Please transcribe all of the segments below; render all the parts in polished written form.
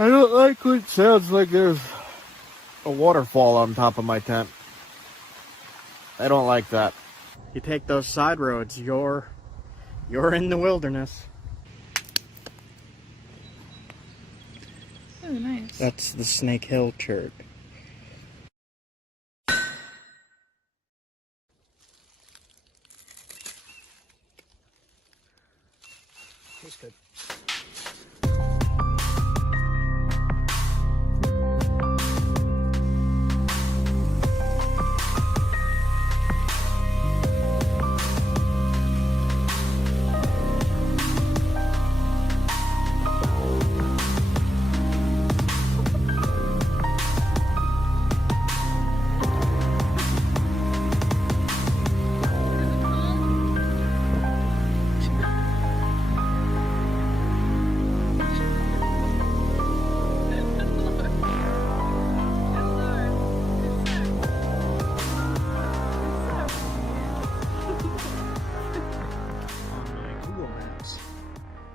I don't like when it sounds like there's a waterfall on top of my tent. I don't like that. You take those side roads, you're in the wilderness. Oh, nice. That's the Snake Hill Church. He's good.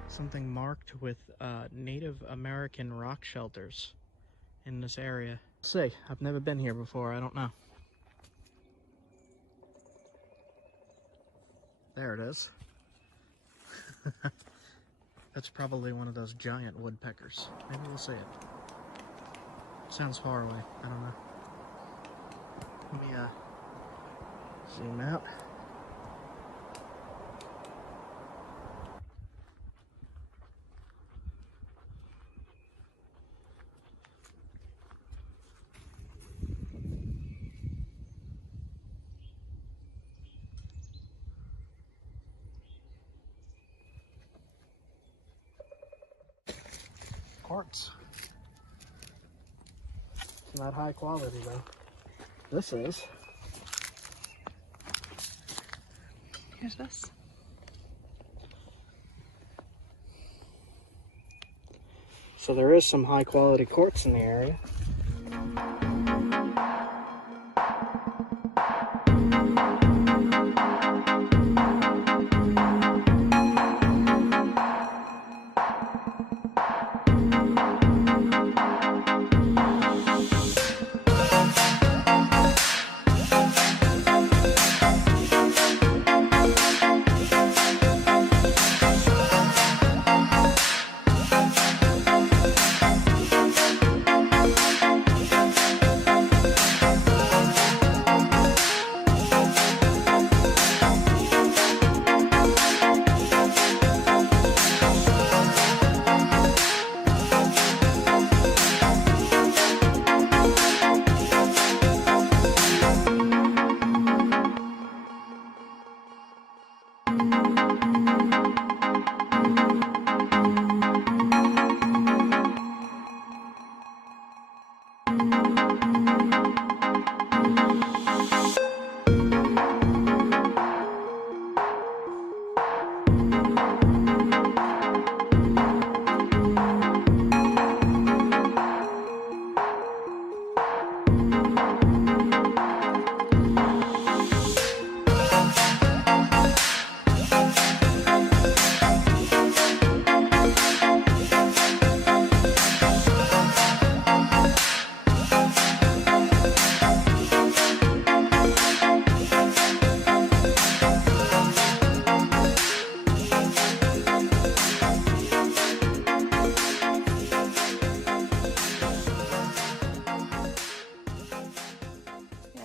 Something marked with Native American rock shelters in this area. See, I've never been here before, I don't know. There it is. That's probably one of those giant woodpeckers. Maybe we'll see it. Sounds far away, I don't know. Let me zoom out. Quartz. It's not high quality though. This is. Here's this. So there is some high quality quartz in the area.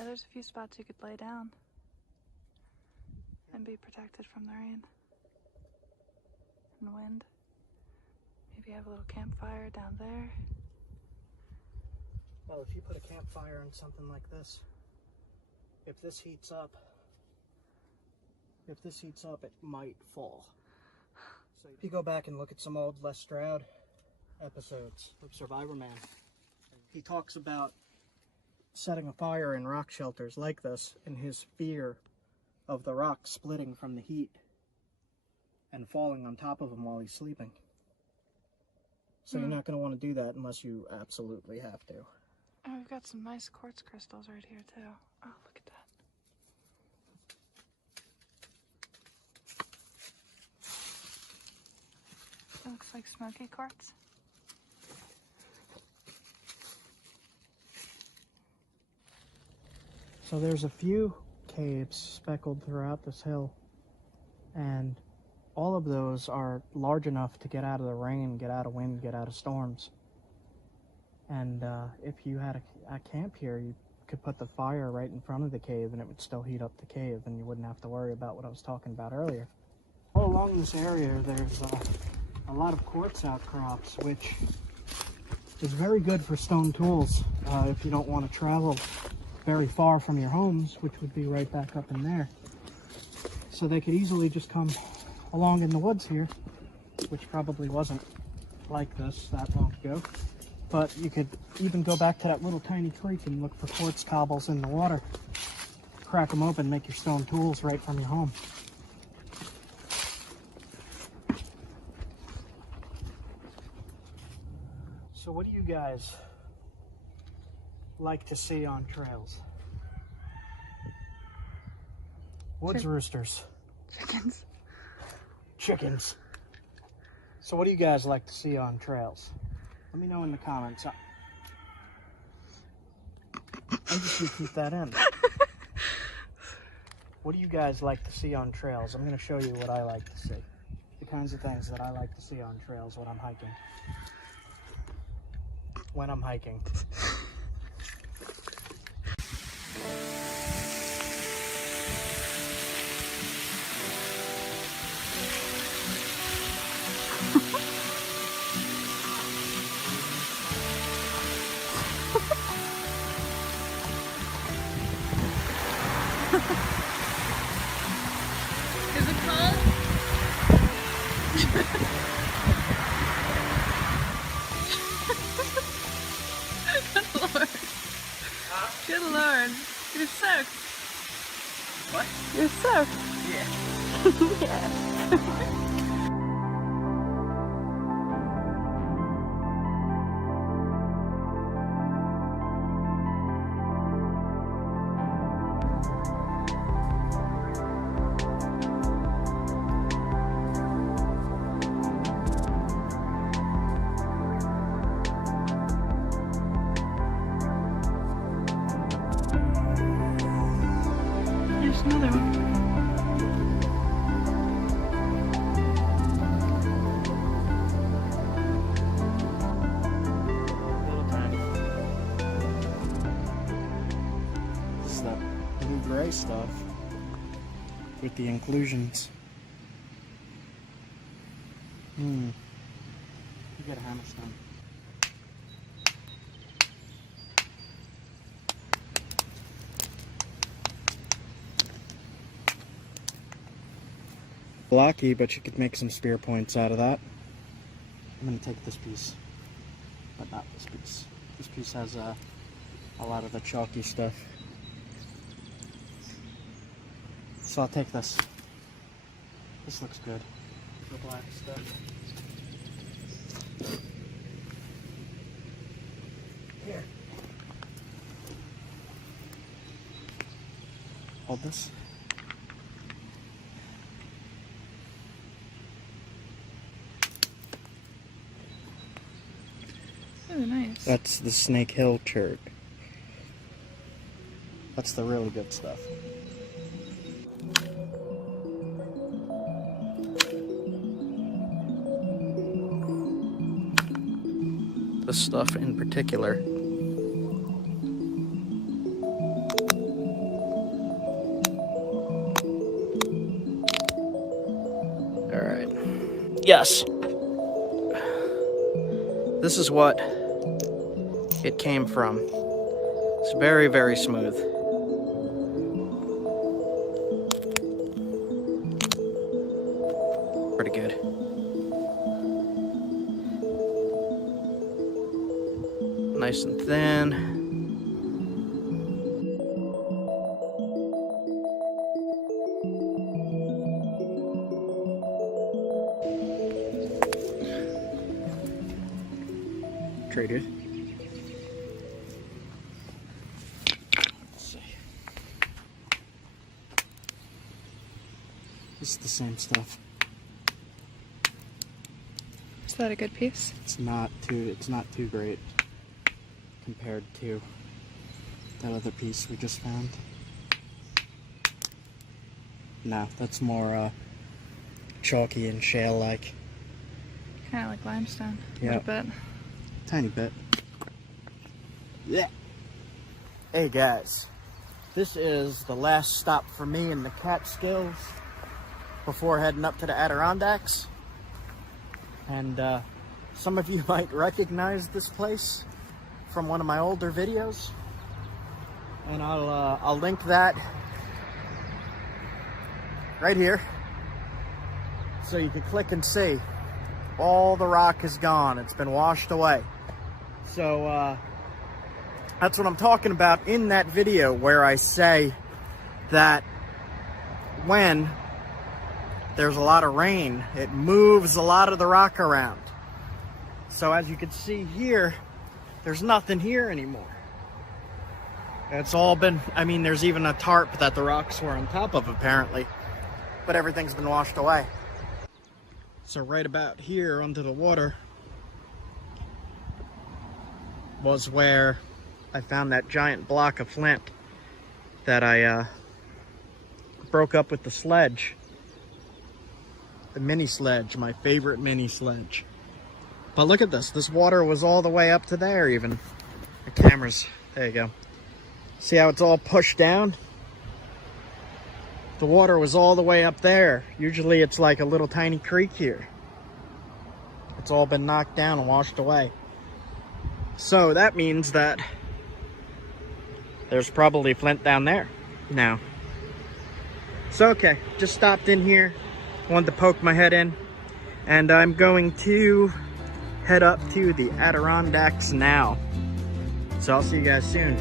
There's a few spots you could lay down and be protected from the rain and the wind. Maybe have a little campfire down there. Well, if you put a campfire in something like this, if this heats up, it might fall. So if you go back and look at some old Les Stroud episodes of Survivor Man, he talks about setting a fire in rock shelters like this and his fear of the rock splitting from the heat and falling on top of him while he's sleeping. So you're not going to want to do that unless you absolutely have to. Oh, we've got some nice quartz crystals right here too. Oh, look at that. It looks like smoky quartz. So there's a few caves speckled throughout this hill, and all of those are large enough to get out of the rain, get out of wind, get out of storms. And if you had a camp here, you could put the fire right in front of the cave and it would still heat up the cave, and you wouldn't have to worry about what I was talking about earlier. All along this area, there's a lot of quartz outcrops, which is very good for stone tools if you don't want to travel very far from your homes, which would be right back up in there. So they could easily just come along in the woods here, which probably wasn't like this that long ago. But you could even go back to that little tiny creek and look for quartz cobbles in the water. Crack them open, make your stone tools right from your home. So what do you guys like to see on trails? Woods roosters. Chickens. Chickens. So what do you guys like to see on trails? Let me know in the comments. I just should keep that in. What do you guys like to see on trails? I'm going to show you what I like to see. The kinds of things that I like to see on trails when I'm hiking. When I'm hiking. Is it cold? Good lord. Good lord. You're soaked. What? You're soaked. Yeah. Yeah. There's another one. Little tiny. This is that blue-gray stuff with the inclusions. You get a hammerstone. Blocky, but you could make some spear points out of that. I'm going to take this piece, but not this piece. This piece has a lot of the chalky stuff. So I'll take this. This looks good. The black stuff. Here. Hold this. Oh, nice. That's the Snake Hill chert. That's the really good stuff. This stuff in particular. Alright. Yes! This is what it came from. It's very, very smooth. Pretty good. Nice and thin. Traded. Let's see. This is the same stuff. Is that a good piece? It's not too great compared to that other piece we just found. No, that's more chalky and shale-like. Kind of like limestone, a Yeah. little bit. Tiny bit. Yeah. Hey guys, this is the last stop for me in the Catskills before heading up to the Adirondacks. And some of you might recognize this place from one of my older videos. And I'll link that right here so you can click and see. All the rock is gone. It's been washed away. So that's what I'm talking about in that video, where I say that when there's a lot of rain, it moves a lot of the rock around. So as you can see here, there's nothing here anymore. It's all been, I mean, there's even a tarp that the rocks were on top of apparently, but everything's been washed away. So right about here under the water was where I found that giant block of flint that I broke up with the sledge. The mini sledge, my favorite mini sledge. But look at this. This water was all the way up to there even. The cameras, there you go. See how it's all pushed down? The water was all the way up there. Usually it's like a little tiny creek here. It's all been knocked down and washed away. So that means that there's probably flint down there now. So okay, just stopped in here. Wanted to poke my head in. And I'm going to head up to the Adirondacks now. So I'll see you guys soon.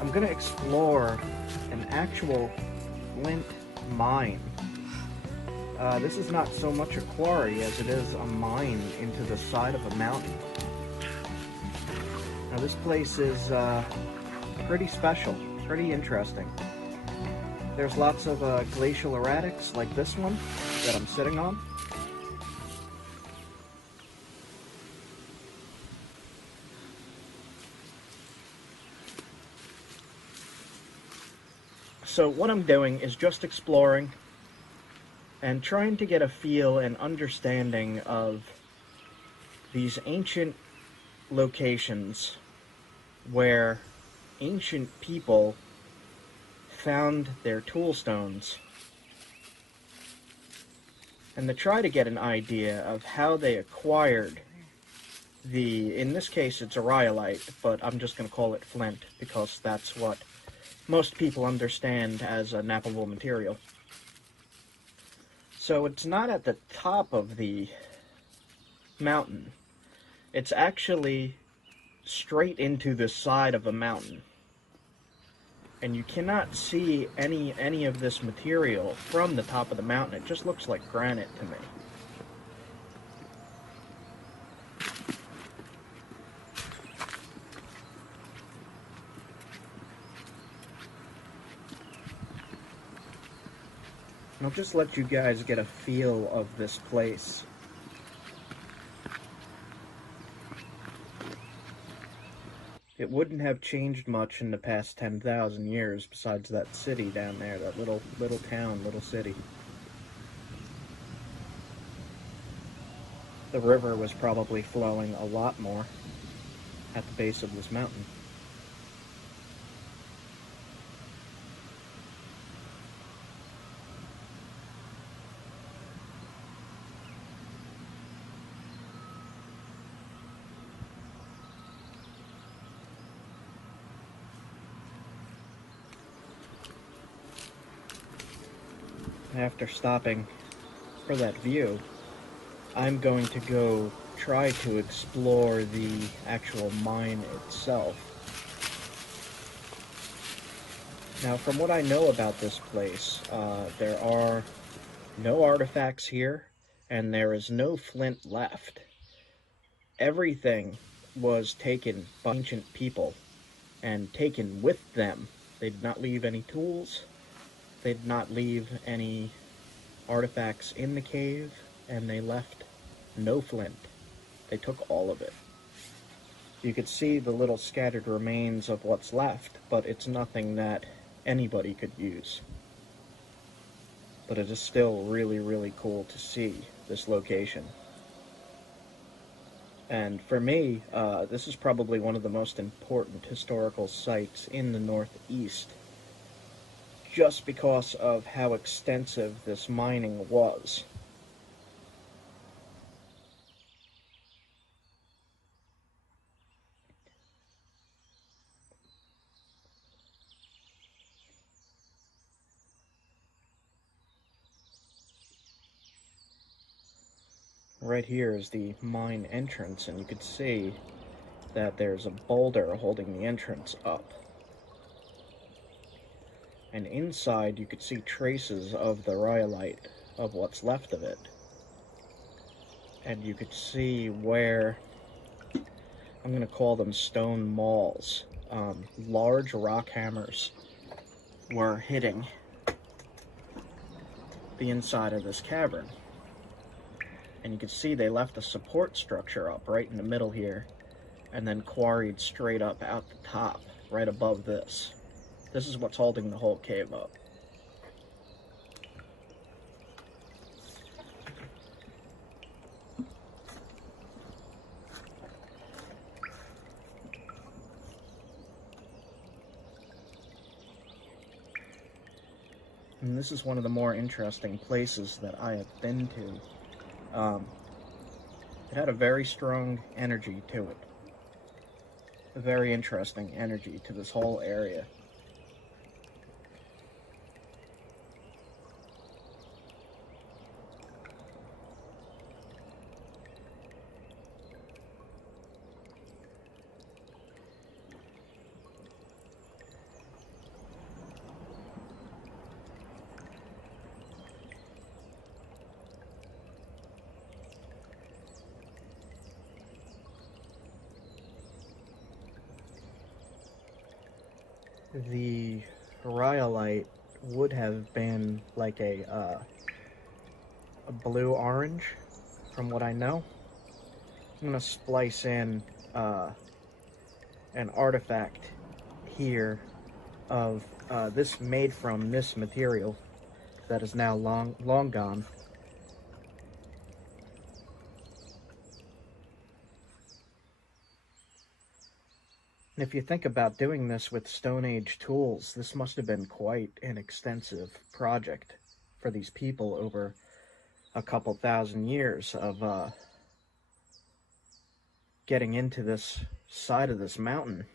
I'm gonna explore an actual flint mine. This is not so much a quarry as it is a mine into the side of a mountain. Now this place is pretty special, pretty interesting. There's lots of glacial erratics like this one that I'm sitting on. So what I'm doing is just exploring and trying to get a feel and understanding of these ancient locations where ancient people found their toolstones, and to try to get an idea of how they acquired the, in this case it's a rhyolite, but I'm just going to call it flint because that's what most people understand as a nappable material. So it's not at the top of the mountain. It's actually straight into the side of a mountain. And you cannot see any of this material from the top of the mountain. It just looks like granite to me. I'll just let you guys get a feel of this place. It wouldn't have changed much in the past 10,000 years besides that city down there, that little town, little city. The river was probably flowing a lot more at the base of this mountain. After stopping for that view, I'm going to go try to explore the actual mine itself. Now, from what I know about this place, there are no artifacts here, and there is no flint left. Everything was taken by ancient people and taken with them. They did not leave any tools. They did not leave any artifacts in the cave, and they left no flint. They took all of it. You could see the little scattered remains of what's left, but it's nothing that anybody could use. But it is still really, really cool to see this location. And for me, this is probably one of the most important historical sites in the Northeast, just because of how extensive this mining was. Right here is the mine entrance, and you can see that there's a boulder holding the entrance up. And inside you could see traces of the rhyolite, of what's left of it. And you could see where, I'm going to call them stone mauls, large rock hammers were hitting the inside of this cavern. And you can see they left a support structure up right in the middle here, and then quarried straight up out the top, right above this. This is what's holding the whole cave up. And this is one of the more interesting places that I have been to. It had a very strong energy to it. A very interesting energy to this whole area. The rhyolite would have been like a blue-orange, from what I know. I'm going to splice in an artifact here of this made from this material that is now long gone. And if you think about doing this with Stone Age tools, this must have been quite an extensive project for these people over a couple thousand years of getting into this side of this mountain,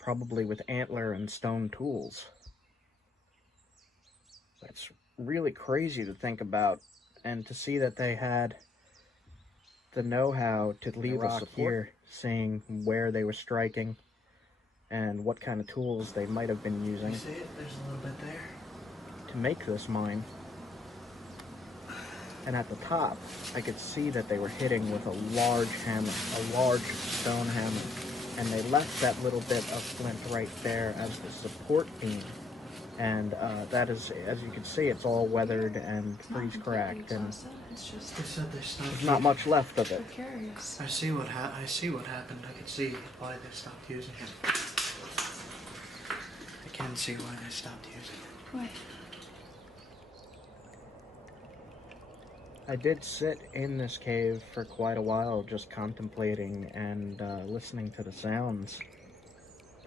probably with antler and stone tools. That's really crazy to think about, and to see that they had the know-how to leave a support here saying where they were striking and what kind of tools they might have been using. You see it? There's a little bit there. To make this mine. And at the top, I could see that they were hitting with a large hammer, a large stone hammer. And they left that little bit of flint right there as the support beam. And that is, as you can see, it's all weathered and freeze cracked, and It's just They said they stopped. there's not much left of it. precarious. I see what happened. I could see why they stopped using it. I can see why they stopped using it. Why? I did sit in this cave for quite a while, just contemplating and listening to the sounds.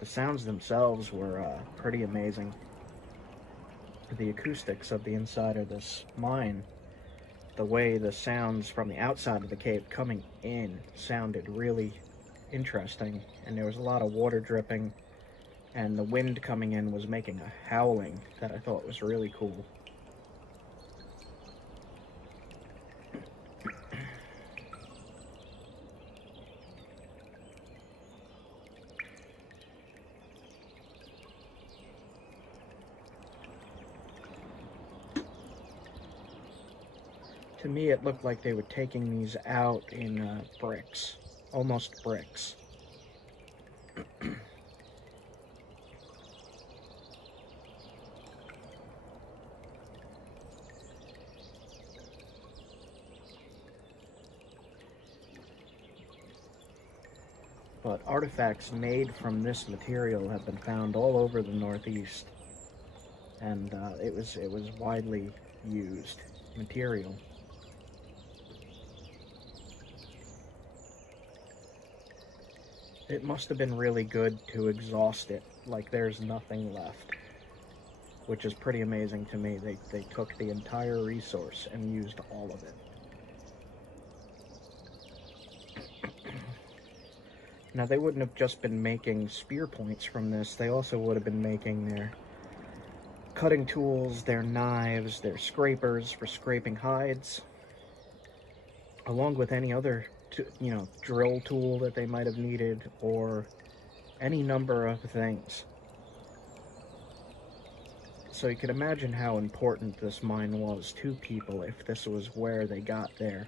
The sounds themselves were pretty amazing. The acoustics of the inside of this mine, the way the sounds from the outside of the cave coming in sounded really interesting, and there was a lot of water dripping, and the wind coming in was making a howling that I thought was really cool. To me, it looked like they were taking these out in bricks, almost bricks. But artifacts made from this material have been found all over the Northeast, and it was widely used material. It must have been really good to exhaust it, like there's nothing left, which is pretty amazing to me. They took the entire resource and used all of it. Now, they wouldn't have just been making spear points from this. They also would have been making their cutting tools, their knives, their scrapers for scraping hides, along with any other drill tool that they might have needed, or any number of things. So you can imagine how important this mine was to people if this was where they got their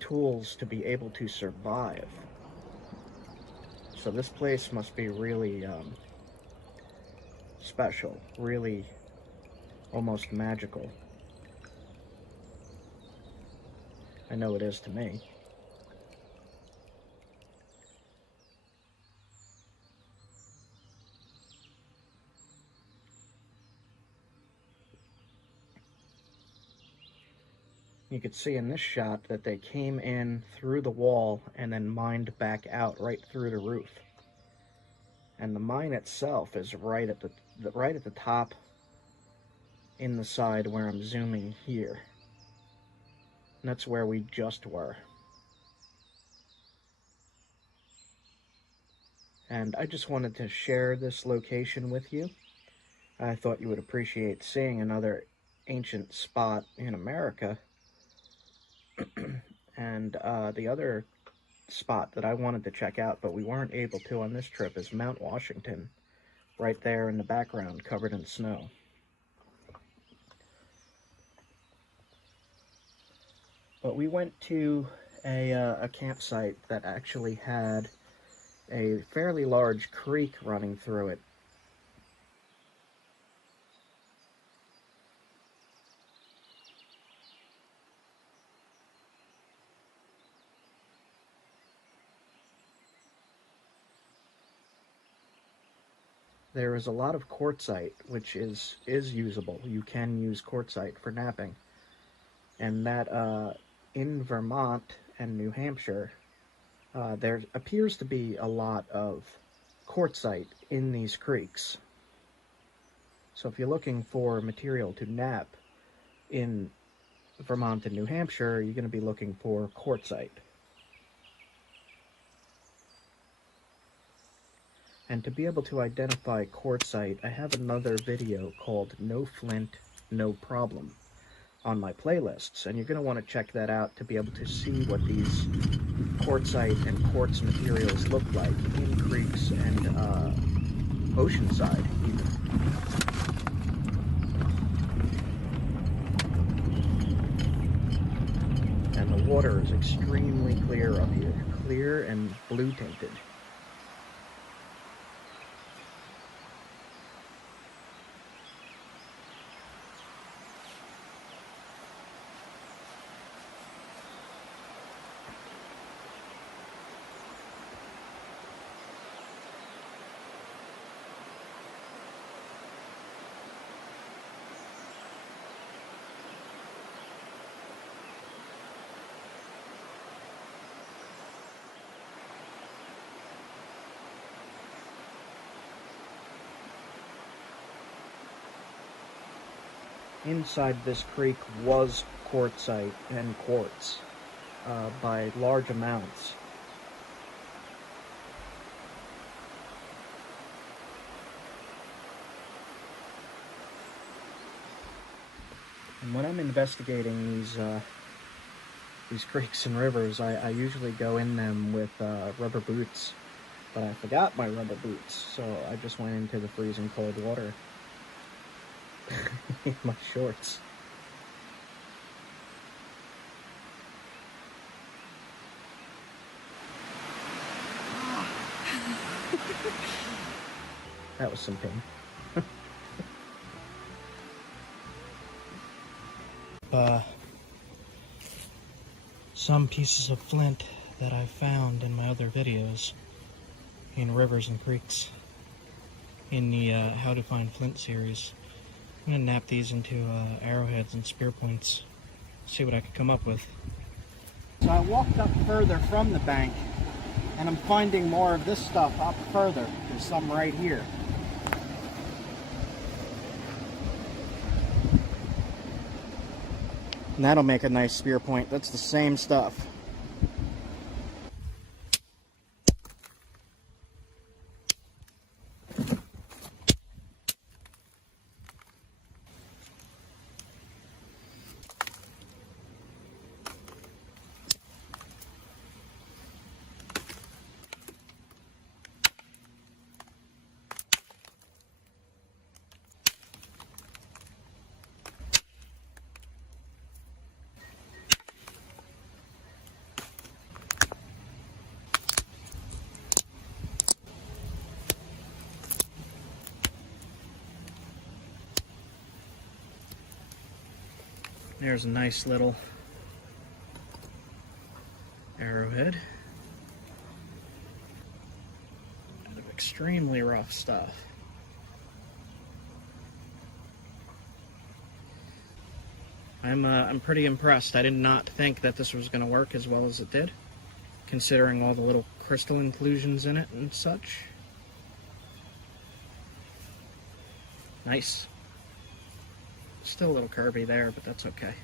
tools to be able to survive. So this place must be really special, really almost magical. I know it is to me. You could see in this shot that they came in through the wall and then mined back out right through the roof. And the mine itself is right at the top in the side where I'm zooming here. And that's where we just were. And I just wanted to share this location with you. I thought you would appreciate seeing another ancient spot in America. And the other spot that I wanted to check out, but we weren't able to on this trip, is Mount Washington, right there in the background, covered in snow. But we went to a campsite that actually had a fairly large creek running through it. There is a lot of quartzite, which is usable. You can use quartzite for knapping. And that in Vermont and New Hampshire, there appears to be a lot of quartzite in these creeks. So if you're looking for material to knap in Vermont and New Hampshire, you're going to be looking for quartzite. And to be able to identify quartzite, I have another video called No Flint no problem on my playlists, and you're going to want to check that out to be able to see what these quartzite and quartz materials look like in creeks and oceanside even. And the water is extremely clear up here, clear and blue tinted. Inside this creek was quartzite and quartz by large amounts. And when I'm investigating these creeks and rivers, I usually go in them with rubber boots, but I forgot my rubber boots, so I just went into the freezing cold water. In my shorts. That was some pain. Some pieces of flint that I've found in my other videos in rivers and creeks in the How to Find Flint series. I'm gonna nap these into arrowheads and spear points, see what I could come up with. So I walked up further from the bank, and I'm finding more of this stuff up further. There's some right here. And that'll make a nice spear point. That's the same stuff. There's a nice little arrowhead out of extremely rough stuff. I'm pretty impressed. I did not think that this was going to work as well as it did, considering all the little crystal inclusions in it and such. Nice. Still a little curvy there, but that's okay.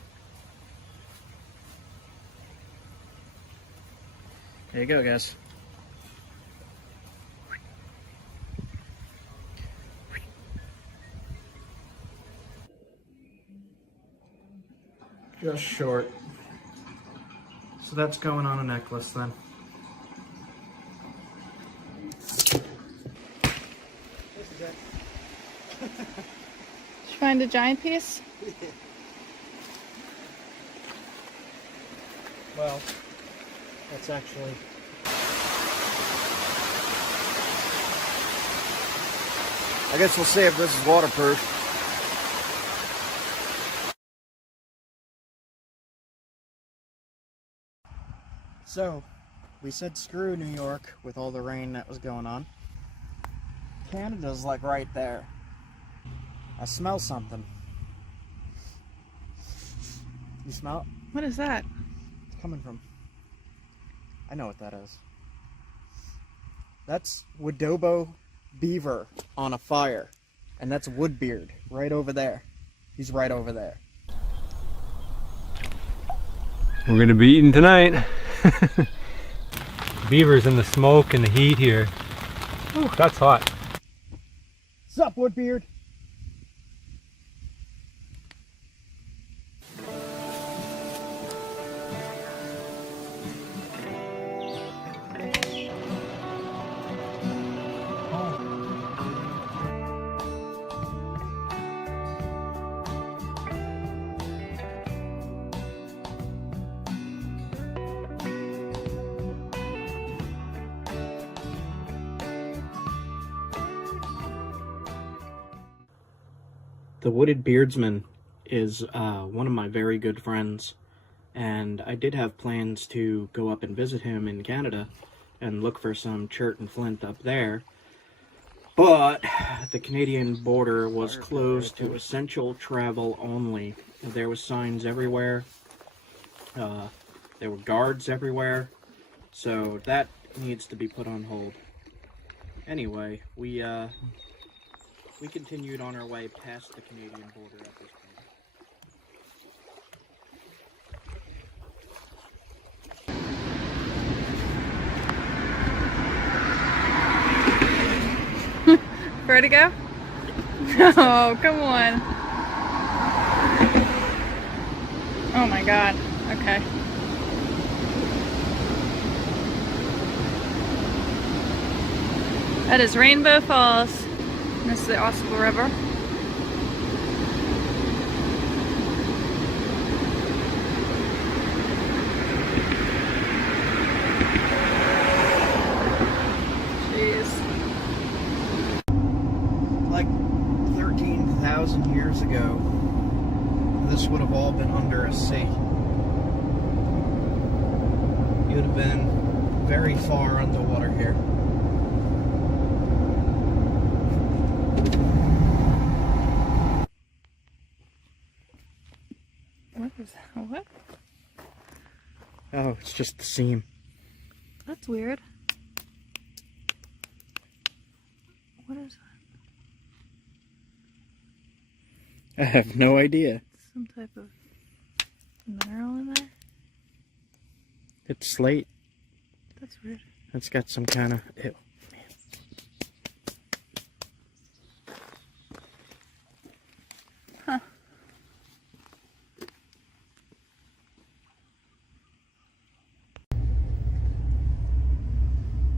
There you go, guys. Just short. So that's going on a necklace then. Did you find a giant piece? Well, that's actually... I guess we'll see if this is waterproof. So, we said screw New York with all the rain that was going on. Canada's like right there. I smell something. You smell it? What is that? It's coming from... I know what that is. That's Wadobo beaver on a fire. And that's Woodbeard right over there. He's right over there. We're gonna be eating tonight. Beavers in the smoke and the heat here. Ooh, that's hot. Sup, Woodbeard? The Wooded Beardsman is one of my very good friends, and I did have plans to go up and visit him in Canada and look for some chert and flint up there, but the Canadian border was closed to essential travel only. There was signs everywhere, there were guards everywhere, so that needs to be put on hold. Anyway, we continued on our way past the Canadian border at this point. Where to go? Oh, come on. Oh my god. Okay. That is Rainbow Falls. And this is the Osceola River. Jeez. Like 13,000 years ago, this would have all been under a sea. You would have been very far underwater here. What is that? What? Oh, it's just the seam. That's weird. What is that? I have no idea. Some type of mineral in there? It's slate. That's weird. It's got some kind of... Ew, man. Huh.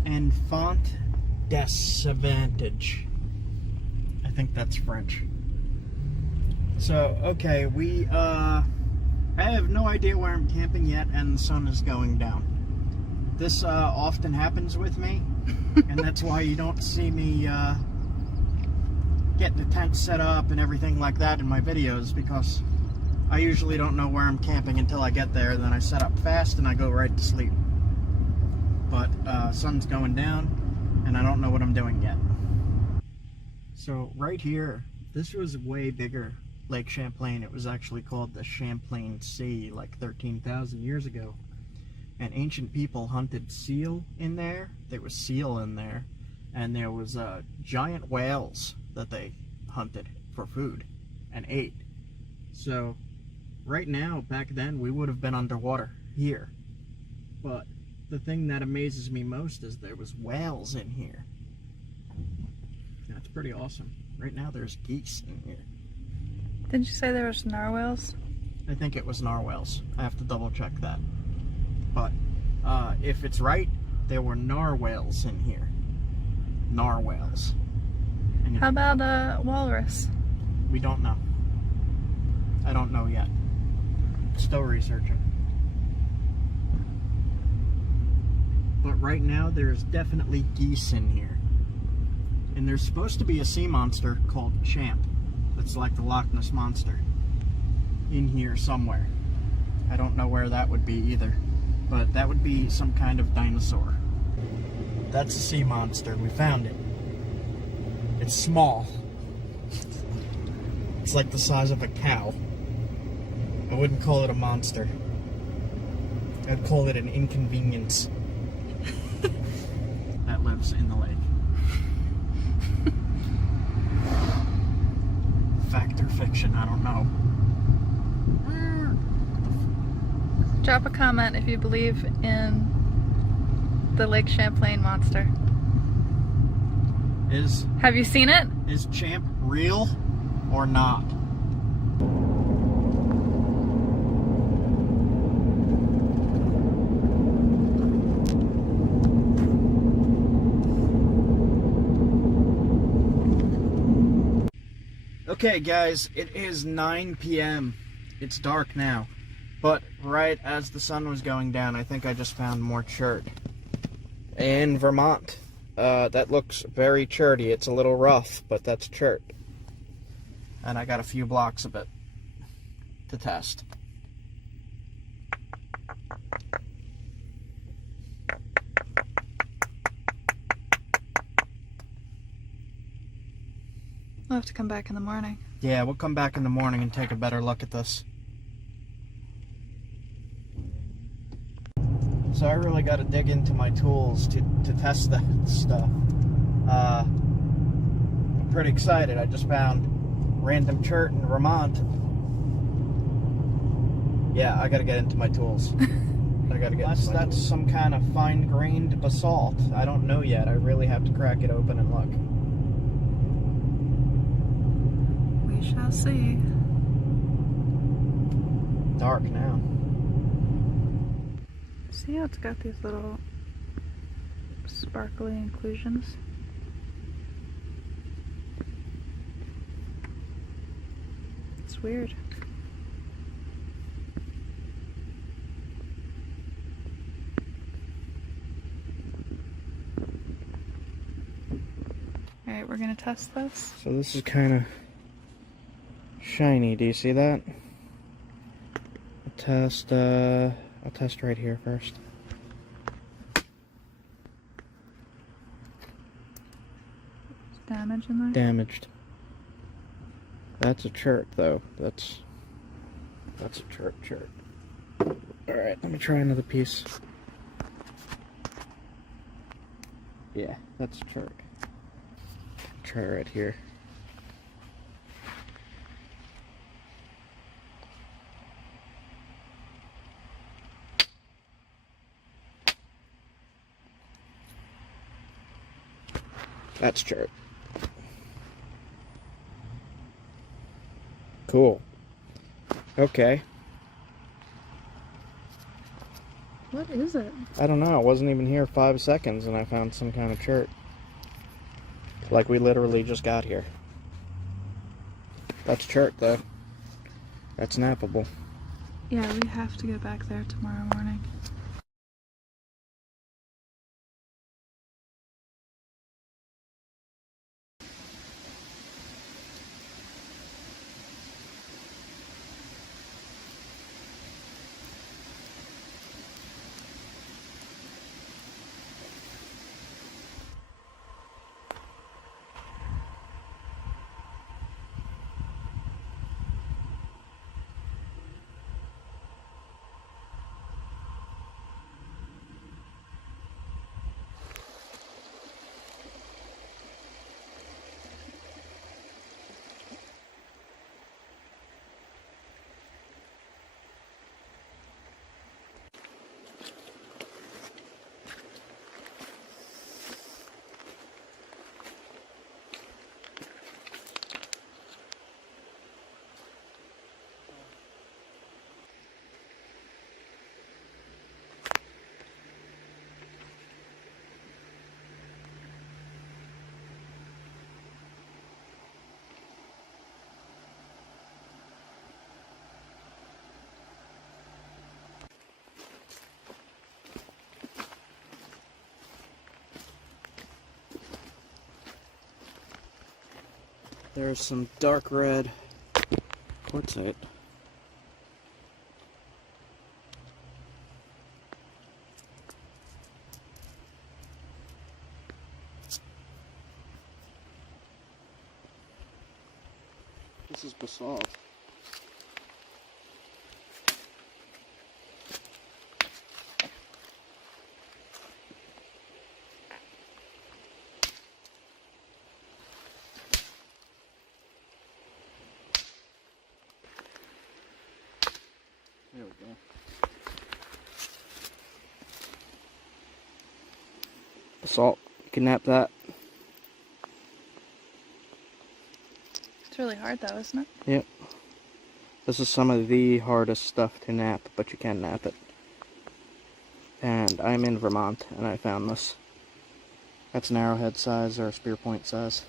Enfant disadvantage. I think that's French. So, okay, I have no idea where I'm camping yet, and the sun is going down. This often happens with me, and that's why you don't see me getting the tent set up and everything like that in my videos, because I usually don't know where I'm camping until I get there, then I set up fast and I go right to sleep. But sun's going down, and I don't know what I'm doing yet. So right here, this was way bigger. Lake Champlain. It was actually called the Champlain Sea like 13,000 years ago. And ancient people hunted seal in there. There was seal in there. And there was giant whales that they hunted for food and ate. So right now, back then, we would have been underwater here. But the thing that amazes me most is there was whales in here. That's pretty awesome. Right now there's geese in here. Didn't you say there was narwhals? I think it was narwhals. I have to double check that. But if it's right, there were narwhals in here. Narwhals. And How about a walrus? we don't know. I don't know yet. Still researching. But right now there's definitely geese in here. And there's supposed to be a sea monster called Champ. It's like the Loch Ness Monster in here somewhere. I don't know where that would be either, but that would be some kind of dinosaur. That's a sea monster. We found it. It's small. It's like the size of a cow. I wouldn't call it a monster. I'd call it an inconvenience that lives in the lake. Fact or fiction, I don't know. Drop a comment if you believe in the Lake Champlain monster. Have you seen it? Is Champ real or not? Okay guys, it is 9 p.m. It's dark now, but right as the sun was going down, I think I just found more chert in Vermont. That looks very cherty. It's a little rough, but that's chert. and I got a few blocks of it to test. We'll have to come back in the morning. Yeah, we'll come back in the morning and take a better look at this. So I really got to dig into my tools to test that stuff. I'm pretty excited. I just found random chert in Vermont. Yeah, I got to get into my tools. I got to get. That's some kind of fine-grained basalt. I don't know yet. I really have to crack it open and look. We shall see. Dark now. See how it's got these little sparkly inclusions? It's weird. Alright, we're gonna test this. So this is kind of shiny. Do you see that? I'll test right here first. Is damage in there? Damaged. That's a chert though. That's a chert. Alright, let me try another piece. Yeah, that's a chert. Try right here. That's chert. Cool. Okay. What is it? I don't know. I wasn't even here 5 seconds and I found some kind of chert. Like we literally just got here. That's chert though. That's nappable. Yeah, we have to go back there tomorrow morning. There's some dark red quartzite. This is basalt. There we go. Basalt. You can nap that. It's really hard though, isn't it? Yep. This is some of the hardest stuff to nap, but you can nap it. And I'm in Vermont, and I found this. That's an arrowhead size or a spearpoint size.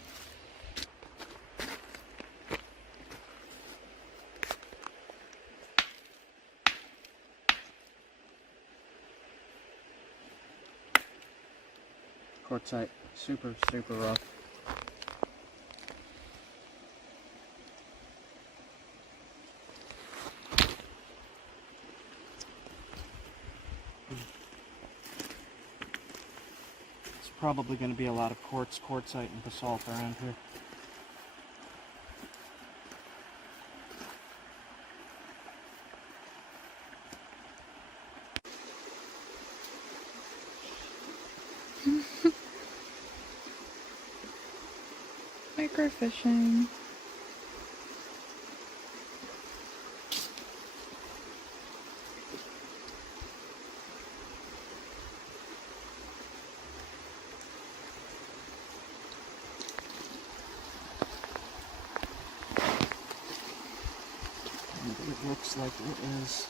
Quartzite, super rough. probably going to be a lot of quartzite, and basalt around here. Microfishing. It looks like it is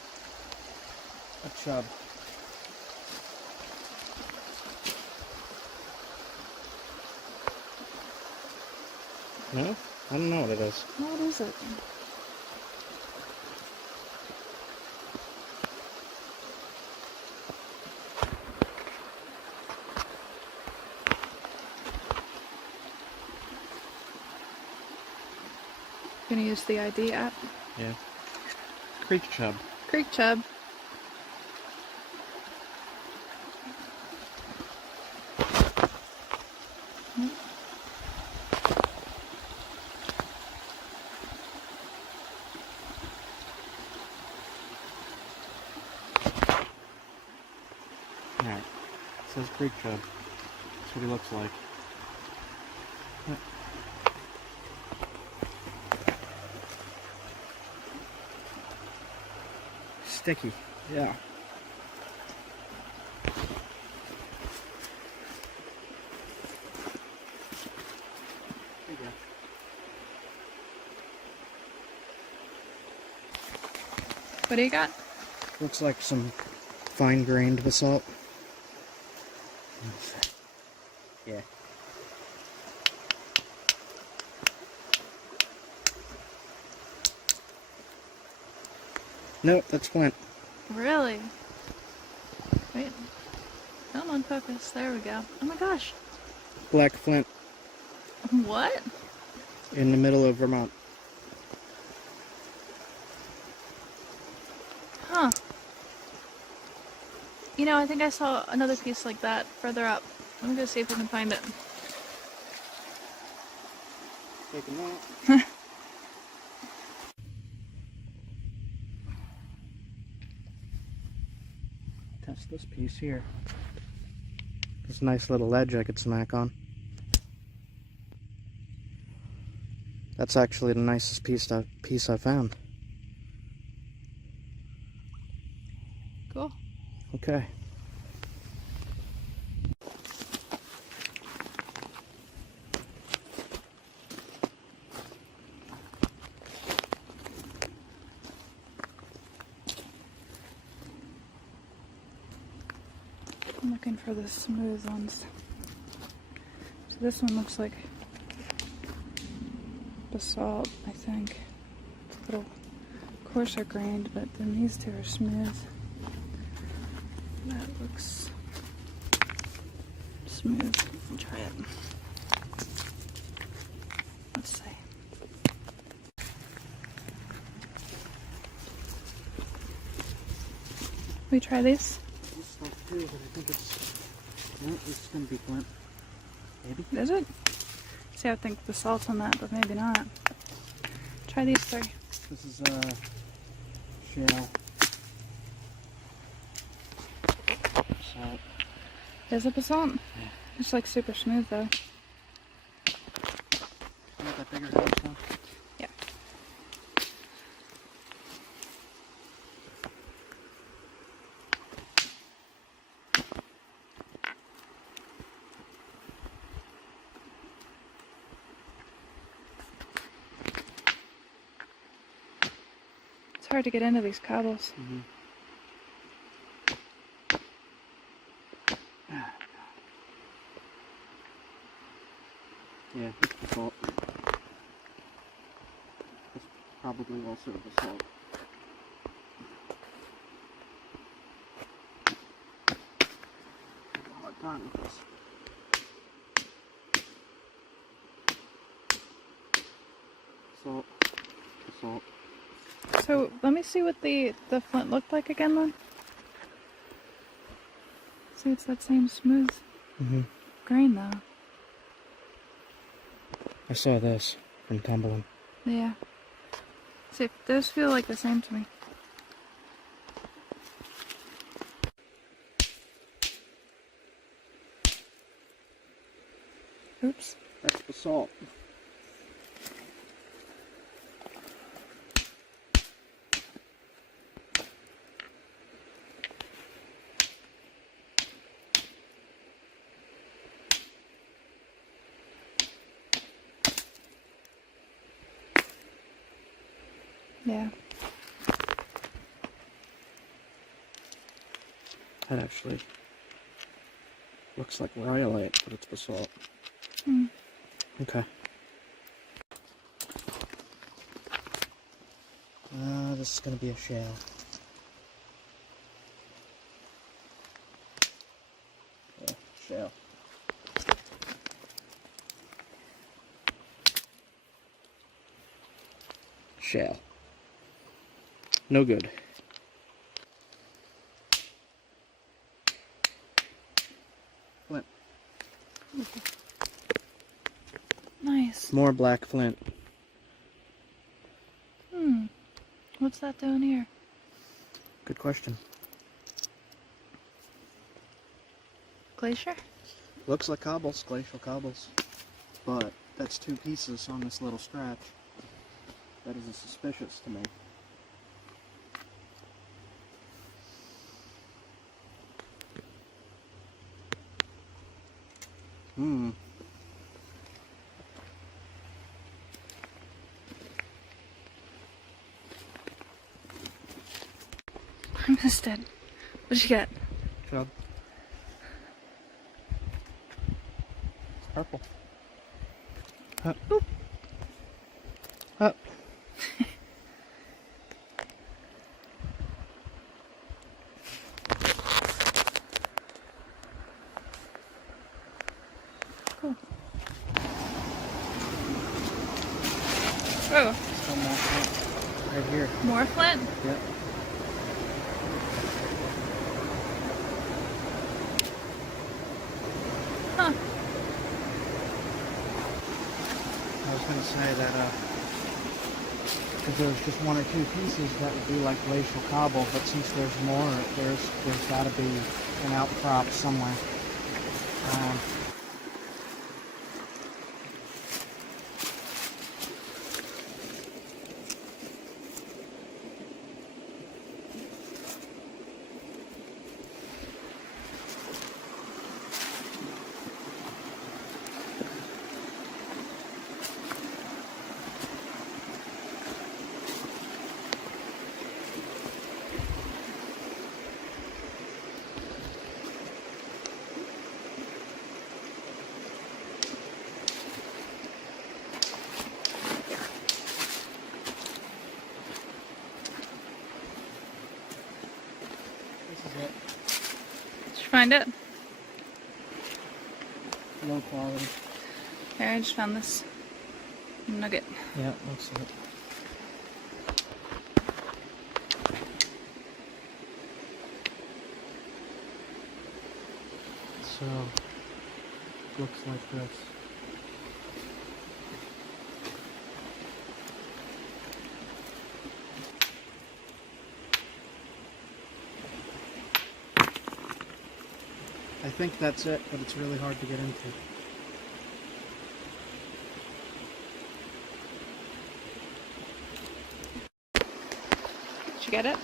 a chub. No? I don't know what it is. What is it? Gonna use the ID app. Yeah. Creek chub. Creek chub. Alright. It says creek chub. That's what he looks like. Sticky. Yeah. What do you got? Looks like some fine-grained basalt. Yeah. Nope, that's Flint. Really? Wait. Not on purpose. There we go. Oh my gosh. Black Flint What? in the middle of Vermont. Huh. You know, I think I saw another piece like that further up. Let me go see if we can find it. Taking that. Test this piece here. There's a nice little ledge I could smack on. That's actually the nicest piece I found. Cool. Okay. I'm looking for the smooth ones. So this one looks like basalt, I think. It's a little coarser grained, but then these two are smooth. That looks smooth. I'll try it. Let's see. We try these? This stuff too, but I think it's... No, it's gonna be Flint. Maybe? Is it? See, I think the salt's on that, but maybe not. Try these three. This is shale. Salt. Is it basalt? Yeah. It's like super smooth though. You want that bigger house now? Yeah. It's hard to get into these cobbles. Mm-hmm. Yeah, it's basalt. It's probably also basalt. Hard time with this. Salt. Basalt. So let me see what the flint looked like again then. See, it's that same smooth Mm-hmm. green though. I saw this from tumbling. Yeah. See, those feel like the same to me. Oops. That's basalt. Yeah. That actually looks like rhyolite, but it's basalt. Hmm. Okay. This is gonna be a shale. Yeah, shale. Shale. No good. Flint. Nice. More black flint. What's that doing here? Good question. Glacier? Looks like cobbles, glacial cobbles. But that's two pieces on this little scratch. That is suspicious to me. I missed it. What'd you get? Chub. It's purple. Up. Boop. Up. Cool. Oh, Still more flint. Right here. more flint? Yep. Huh. I was gonna say that if there was just one or two pieces, that would be like glacial cobble. But since there's more, there's got to be an outcrop somewhere. Did you find it? Low quality. Here, I just found this nugget. Yeah, looks it. So, looks like this. I think that's it, but it's really hard to get into. Did you get it?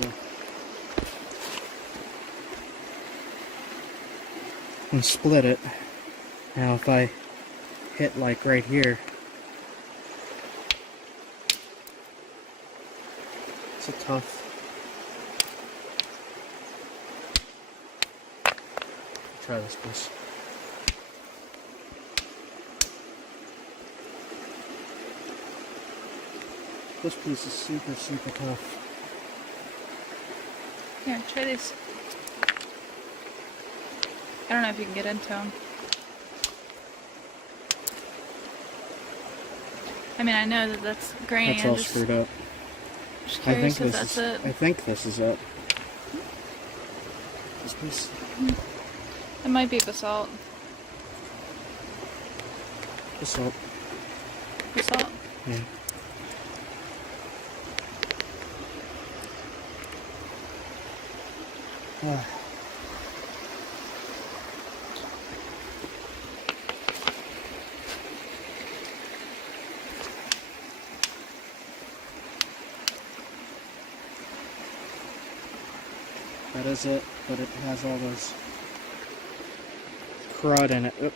Yeah. And split it. Now if I hit like right here, it's a tough. Try this piece. This piece is super, super tough. Here, try these. I don't know if you can get into them. I mean, I know that that's grainy. That's all screwed up. Just I think curious if this that's is. it. I think this is it. This piece. It might be basalt. The salt. The salt. Yeah. That is it, but it has all those crud in it. Oop.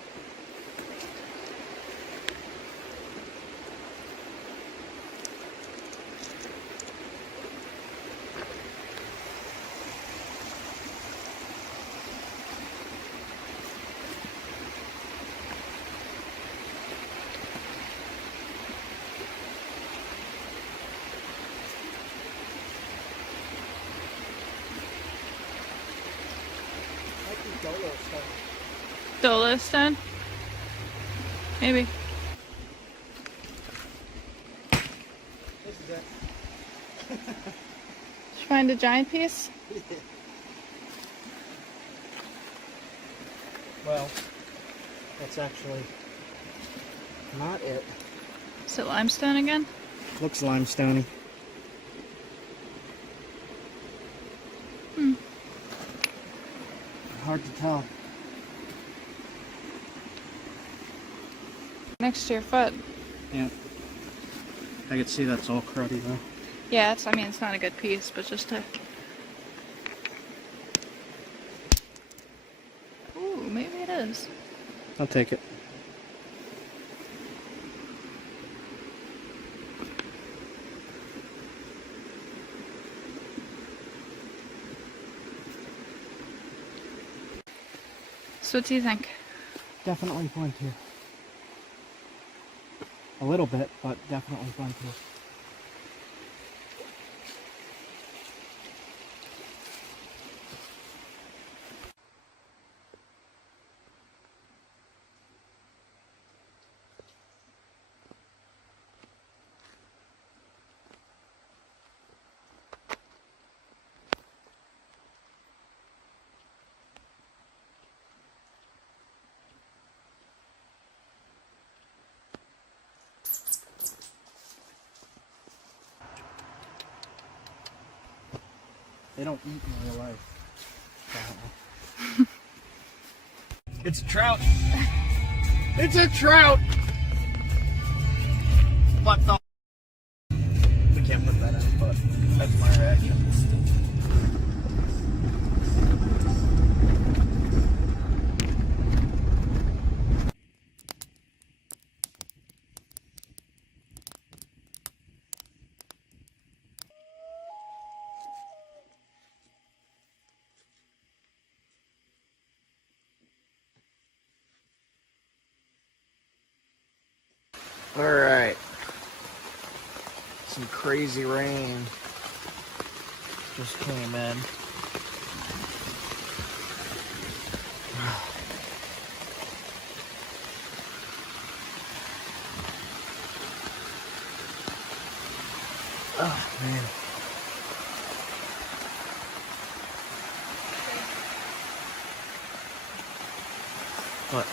Dolo stone? Maybe. This is it. Did you find a giant piece? Well, that's actually not it. Is it limestone again? Looks limestoney. Hard to tell. Next to your foot. Yeah. I can see that's all cruddy though. Yeah, I mean, it's not a good piece, but just to... Ooh, maybe it is. I'll take it. So what do you think? Definitely Flint here. A little bit, but definitely Flint here. They don't eat in real life. It's a trout. It's a trout. What the? We can't put that in, but that's my reaction. All right. Some crazy rain just came in. Oh, man. What?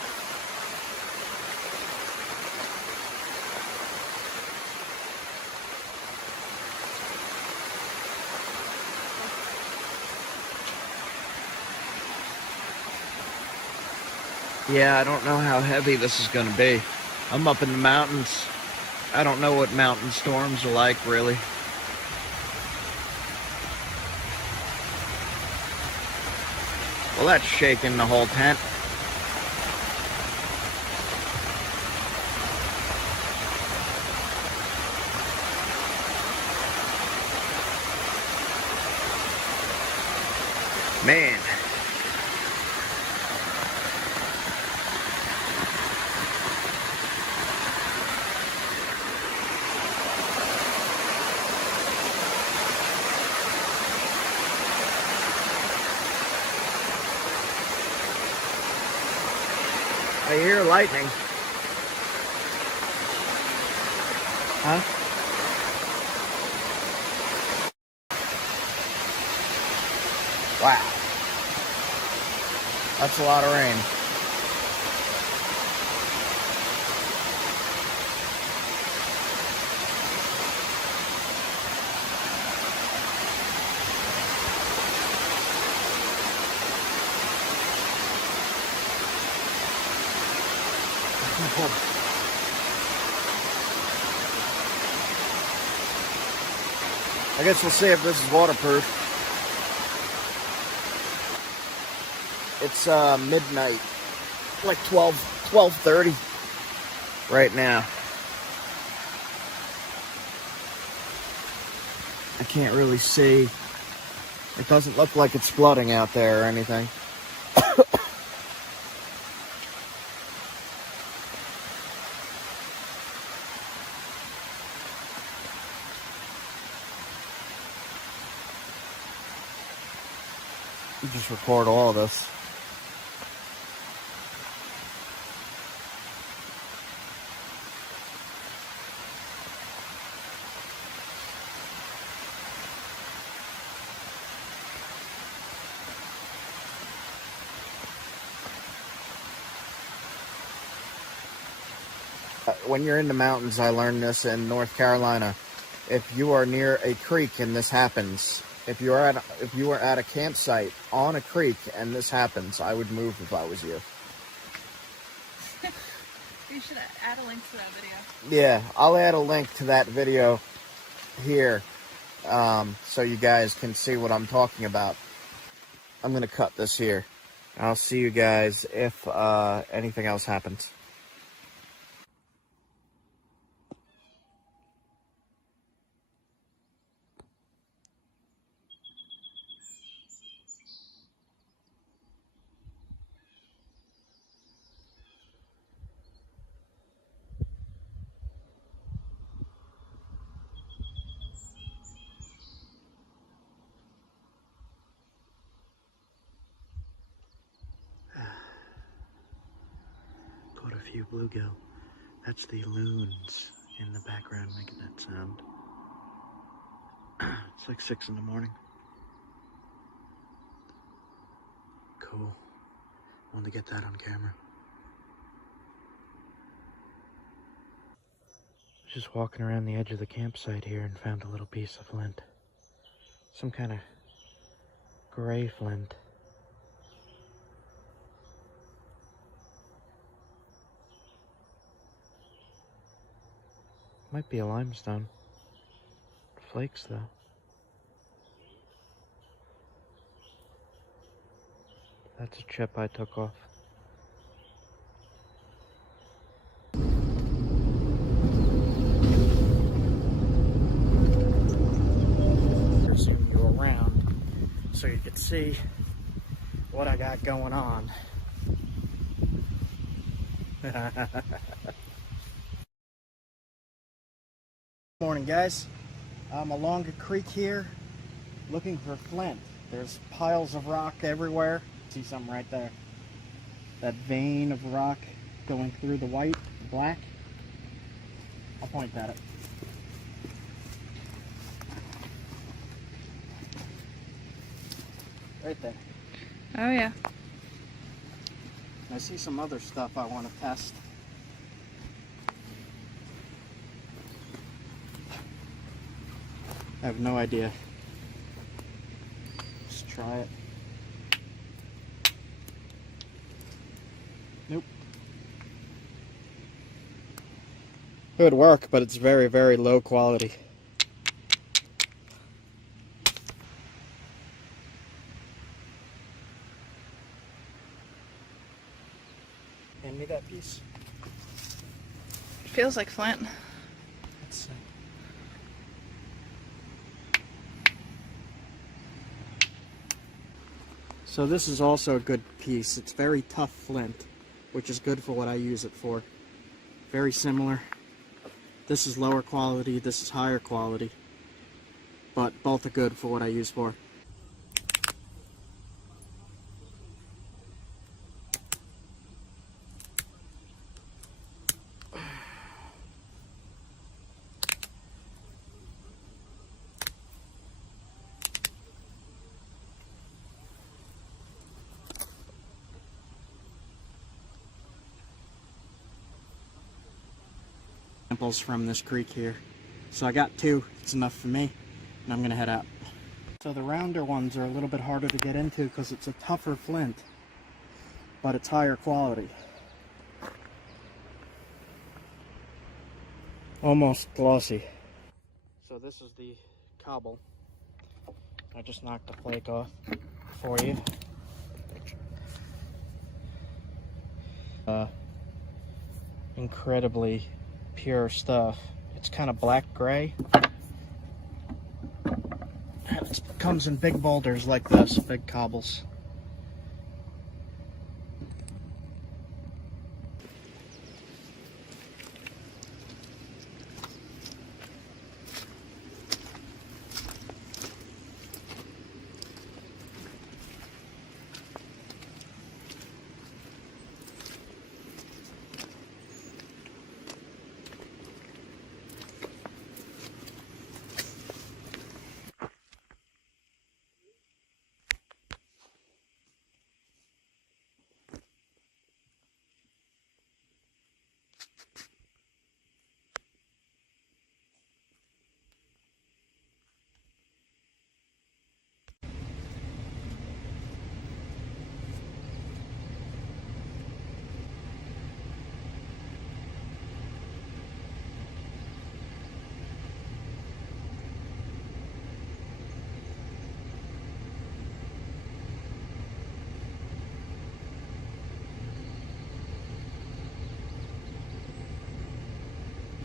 Yeah, I don't know how heavy this is going to be. I'm up in the mountains. I don't know what mountain storms are like, really. Well, that's shaking the whole tent. Man. I hear lightning. Huh? Wow. That's a lot of rain. I guess we'll see if this is waterproof. It's midnight, like 12:30 right now. I can't really see. It doesn't look like it's flooding out there or anything. You just record all of this. When you're in the mountains, I learned this in North Carolina. If you are near a creek and this happens, if you are at a campsite on a creek and this happens, I would move if I was you. You should add a link to that video. Yeah, I'll add a link to that video here, so you guys can see what I'm talking about. I'm gonna cut this here. I'll see you guys if anything else happens. Caught a few bluegill. That's the loons in the background making that sound. It's like 6 in the morning. Cool. Wanted to get that on camera. Just walking around the edge of the campsite here and found a little piece of flint. Some kind of gray flint. Might be a limestone. Flakes though. That's a chip I took off. Zoom you around so you can see what I got going on. Morning, guys. I'm along a creek here looking for flint. There's piles of rock everywhere. See something right there? That vein of rock going through the white, the black. I'll point at it. Right there. Oh yeah. I see some other stuff I want to test. I have no idea. Let's try it. Nope. It would work, but it's very, very low quality. Hand me that piece. Feels like flint. Let's see. So this is also a good piece. It's very tough flint, which is good for what I use it for. Very similar. This is lower quality, this is higher quality, but both are good for what I use for. Samples from this creek here. So I got 2, it's enough for me, and I'm gonna head out. So the rounder ones are a little bit harder to get into because it's a tougher flint, but it's higher quality. almost glossy. So this is the cobble. I just knocked the flake off for you. Incredibly pure stuff. It's kind of black gray. And it comes in big boulders like this, big cobbles.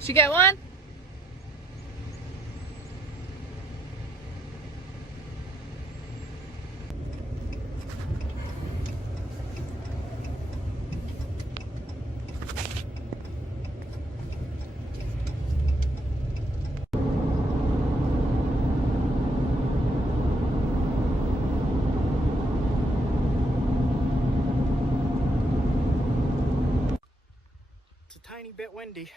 Did you get one? It's a tiny bit windy.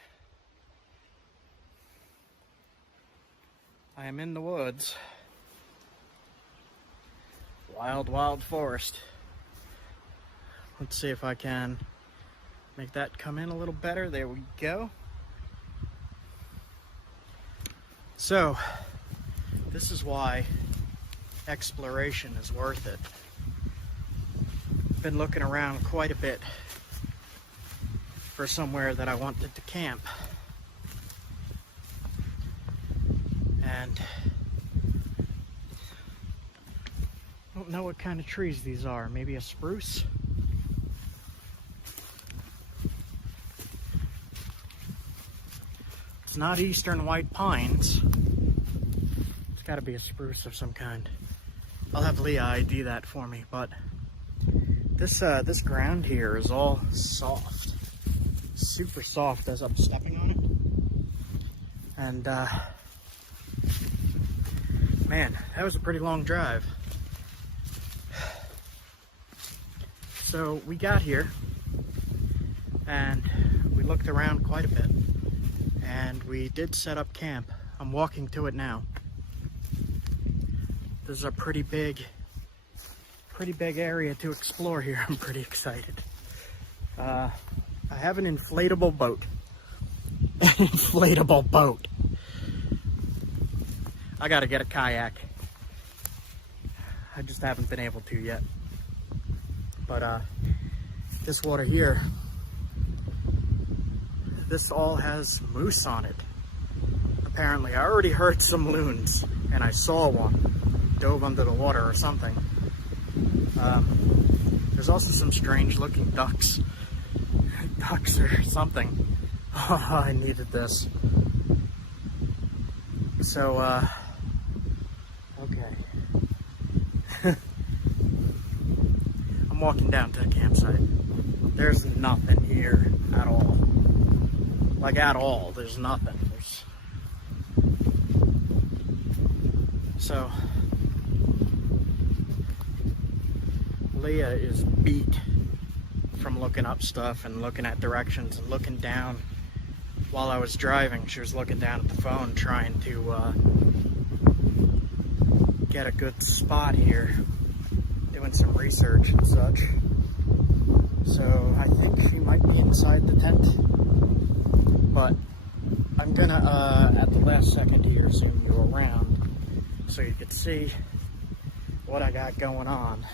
I am in the woods. Wild, wild forest. Let's see if I can make that come in a little better. There we go. So, this is why exploration is worth it. Been looking around quite a bit for somewhere that I wanted to camp. And I don't know what kind of trees these are. Maybe a spruce? It's not eastern white pines. It's got to be a spruce of some kind. I'll have Leah ID that for me, but this ground here is all soft. Super soft as I'm stepping on it. And man, that was a pretty long drive. So we got here and we looked around quite a bit and we did set up camp. I'm walking to it now. This is a pretty big area to explore here. I'm pretty excited. I have an inflatable boat. Inflatable boat. I gotta get a kayak. I just haven't been able to yet. But this water here, this all has moose on it. Apparently, I already heard some loons, and I saw one dove under the water or something. There's also some strange looking ducks. Ducks or something. Oh, I needed this. So, okay. I'm walking down to the campsite. There's nothing here at all. Like, at all. There's nothing. So, Leah is beat from looking up stuff and looking at directions and looking down. While I was driving, she was looking down at the phone trying to get a good spot here, doing some research and such. So I think she might be inside the tent, but I'm gonna at the last second here zoom you around so you can see what I got going on.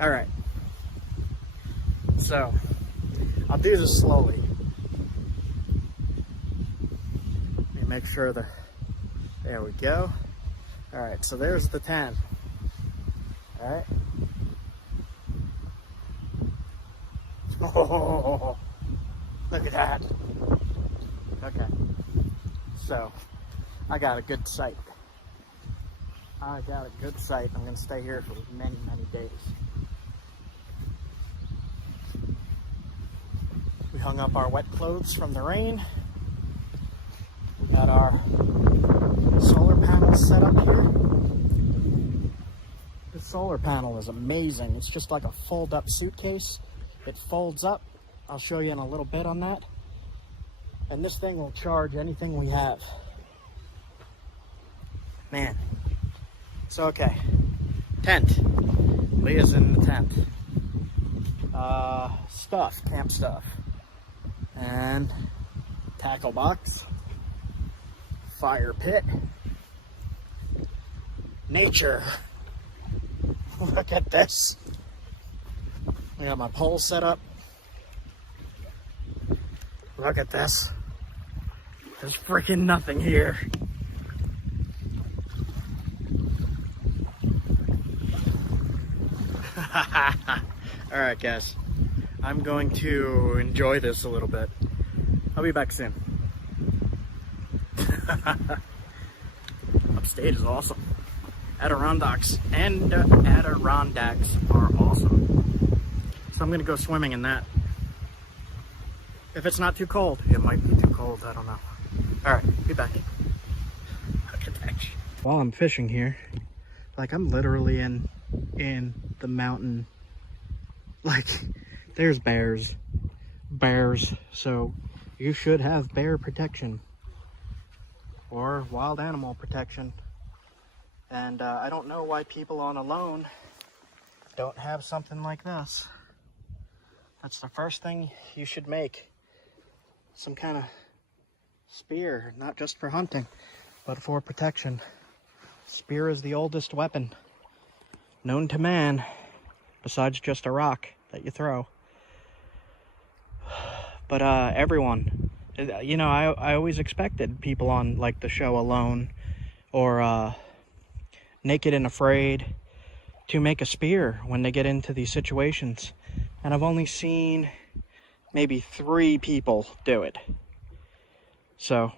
All right. So I'll do this slowly. Let me make sure that, there we go. All right, so there's the 10. All right. Oh, look at that. Okay. So I got a good sight. I'm gonna stay here for many, many days. We hung up our wet clothes from the rain. We got our solar panels set up here. The solar panel is amazing. It's just like a fold-up suitcase. It folds up. I'll show you in a little bit on that. And this thing will charge anything we have. Man. So, okay. Tent. Leah's in the tent. Stuff, camp stuff. And tackle box. Fire pit. Nature. Look at this. I got my pole set up. Look at this. There's freaking nothing here. Alright guys, I'm going to enjoy this a little bit. I'll be back soon. Upstate is awesome. Adirondacks are awesome. So I'm gonna go swimming in that. If it's not too cold. It might be too cold, I don't know. Alright, be back. Look at that shit. While I'm fishing here, like I'm literally in the mountain. Like, there's bears. So you should have bear protection or wild animal protection. And I don't know why people on alone don't have something like this. That's the first thing you should make. Some kind of spear, not just for hunting, but for protection. Spear is the oldest weapon known to man, besides just a rock that you throw. But everyone, you know, I always expected people on like the show Alone or Naked and Afraid to make a spear when they get into these situations. And I've only seen maybe 3 people do it. So,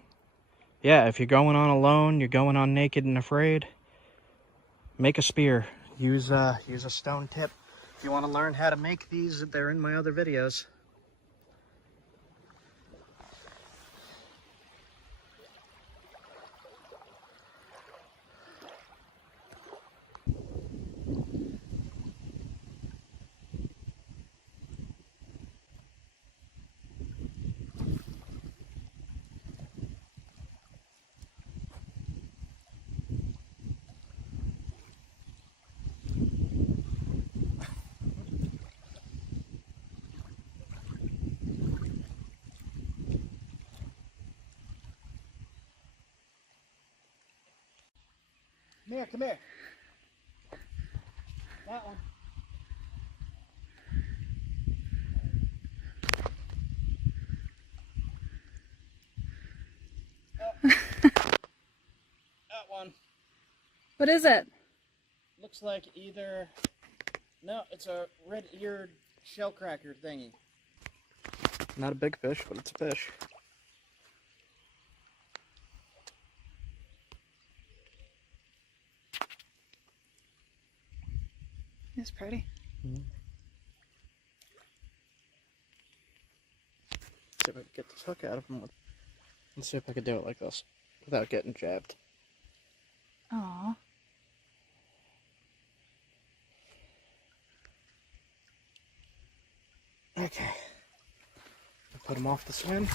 yeah, if you're going on Alone, you're going on Naked and Afraid, make a spear. Use a stone tip. If you want to learn how to make these, they're in my other videos. Come here. That one. That one. What is it? Looks like either... No, it's a red-eared shellcracker thingy. Not a big fish, but it's a fish. It's pretty. Mm-hmm. See if I can get this hook out of him. Let's see if I can do it like this without getting jabbed. Aww. Okay. I'll put him off the swim.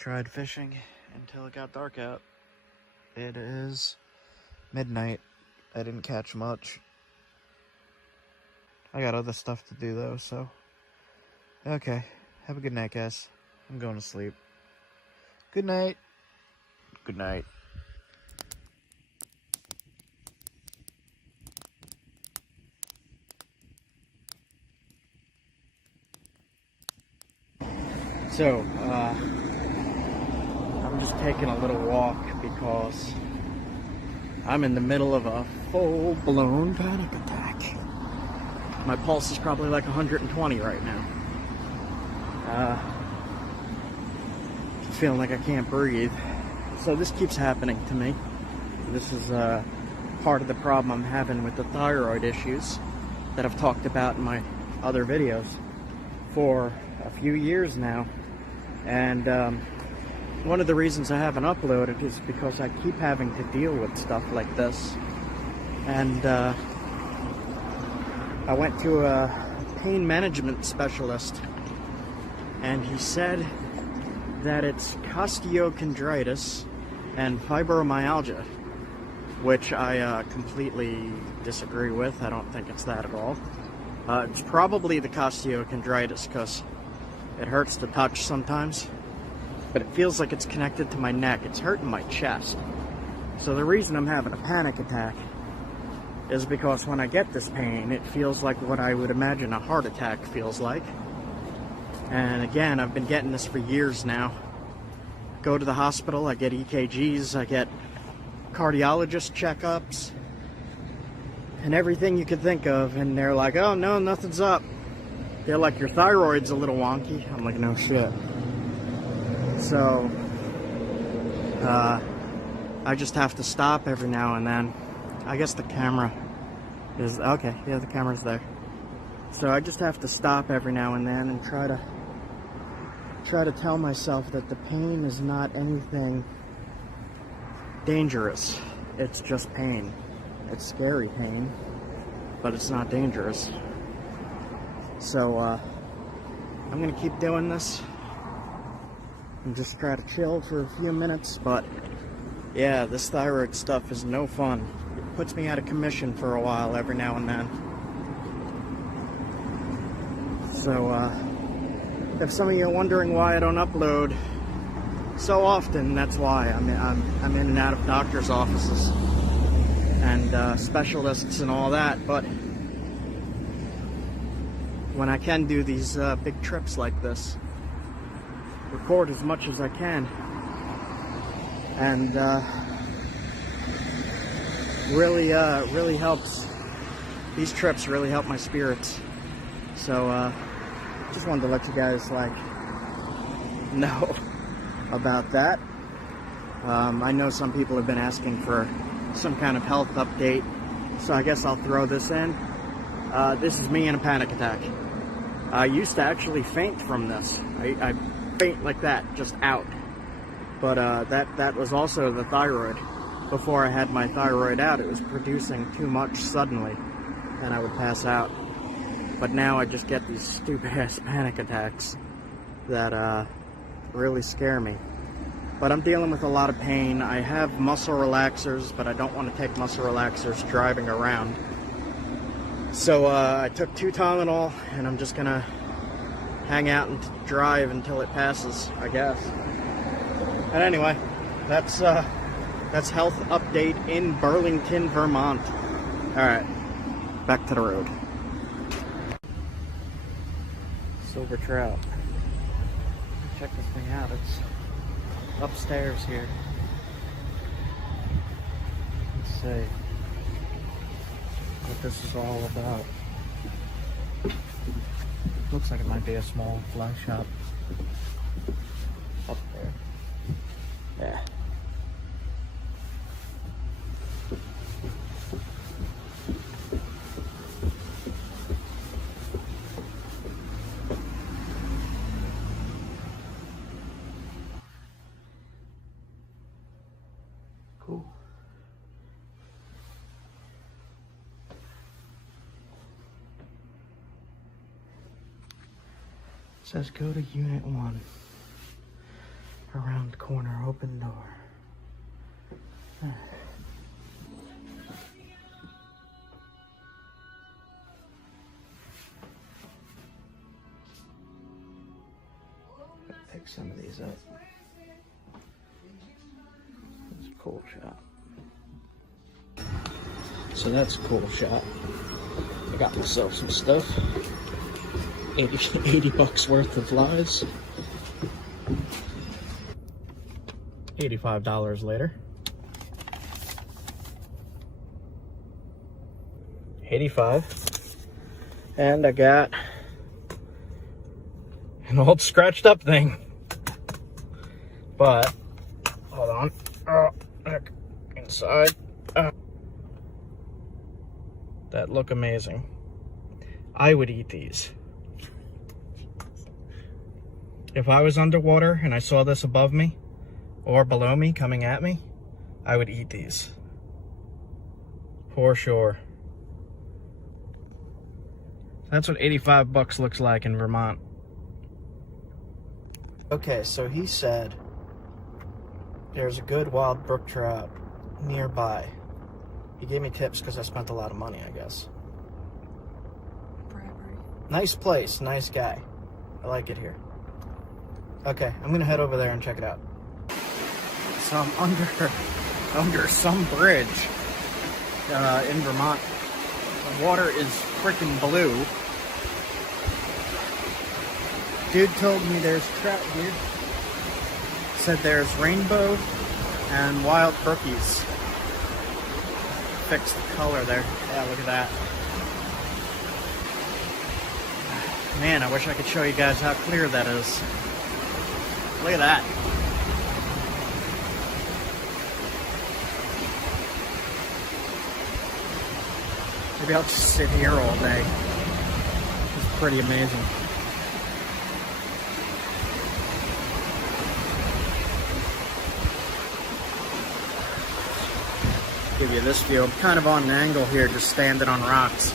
tried fishing until it got dark out. It is midnight. I didn't catch much. I got other stuff to do though, so. Okay, have a good night, guys. I'm going to sleep. Good night. Good night. So, I'm just taking a little walk because I'm in the middle of a full-blown panic attack. My pulse is probably like 120 right now. Feeling like I can't breathe. So this keeps happening to me. This is part of the problem I'm having with the thyroid issues that I've talked about in my other videos for a few years now. And one of the reasons I haven't uploaded is because I keep having to deal with stuff like this. And I went to a pain management specialist, and he said that it's costochondritis and fibromyalgia, which I completely disagree with. I don't think it's that at all. It's probably the costochondritis because it hurts to touch sometimes, but it feels like it's connected to my neck. It's hurting my chest. So the reason I'm having a panic attack is because when I get this pain, it feels like what I would imagine a heart attack feels like. And again, I've been getting this for years now. Go to the hospital, I get EKGs, I get cardiologist checkups, and everything you could think of, and they're like, oh no, nothing's up. They're like, your thyroid's a little wonky. I'm like, no shit. So, I just have to stop every now and then. I guess the camera is, okay, yeah, the camera's there. So I just have to stop every now and then and try to tell myself that the pain is not anything dangerous. It's just pain. It's scary pain, but it's not dangerous. So I'm gonna keep doing this and just try to chill for a few minutes. But yeah, this thyroid stuff is no fun. It puts me out of commission for a while every now and then. So if some of you are wondering why I don't upload so often, that's why. I'm in and out of doctors' offices and specialists and all that. But when I can do these big trips like this, record as much as I can, and really helps. These trips really help my spirits. So just wanted to let you guys know about that. I know some people have been asking for some kind of health update, so I guess I'll throw this in. This is me in a panic attack. I used to actually faint from this. I faint like that, just out. But that was also the thyroid. Before I had my thyroid out, it was producing too much suddenly, and I would pass out. But now I just get these stupid-ass panic attacks that really scare me. But I'm dealing with a lot of pain. I have muscle relaxers, but I don't want to take muscle relaxers driving around. So I took 2 Tylenol, and I'm just gonna hang out and drive until it passes, I guess. And anyway, that's health update in Burlington, Vermont. All right, back to the road. Silver trout. Check this thing out. It's upstairs here. Let's see what this is all about. Looks like it might be a small fly shop up there. Yeah. Cool. It says go to Unit 1. Around corner, open door. Pick some of these up. That's a cool shot. So that's a cool shot. I got myself some stuff. 80 bucks worth of lives. $85 later. 85. And I got an old scratched up thing. But, hold on. Look inside. That look amazing. I would eat these. If I was underwater and I saw this above me or below me coming at me, I would eat these. For sure. That's what 85 bucks looks like in Vermont. Okay, so he said there's a good wild brook trout nearby. He gave me tips because I spent a lot of money, I guess. Bribery. Nice place, nice guy. I like it here. Okay, I'm gonna head over there and check it out. So I'm under some bridge in Vermont. The water is freaking blue. Dude told me there's trout here. Said there's rainbow and wild brookies. Fix the color there. Yeah, look at that. Man, I wish I could show you guys how clear that is. Look at that. Maybe I'll just sit here all day. It's pretty amazing. Give you this view. I'm kind of on an angle here, just standing on rocks.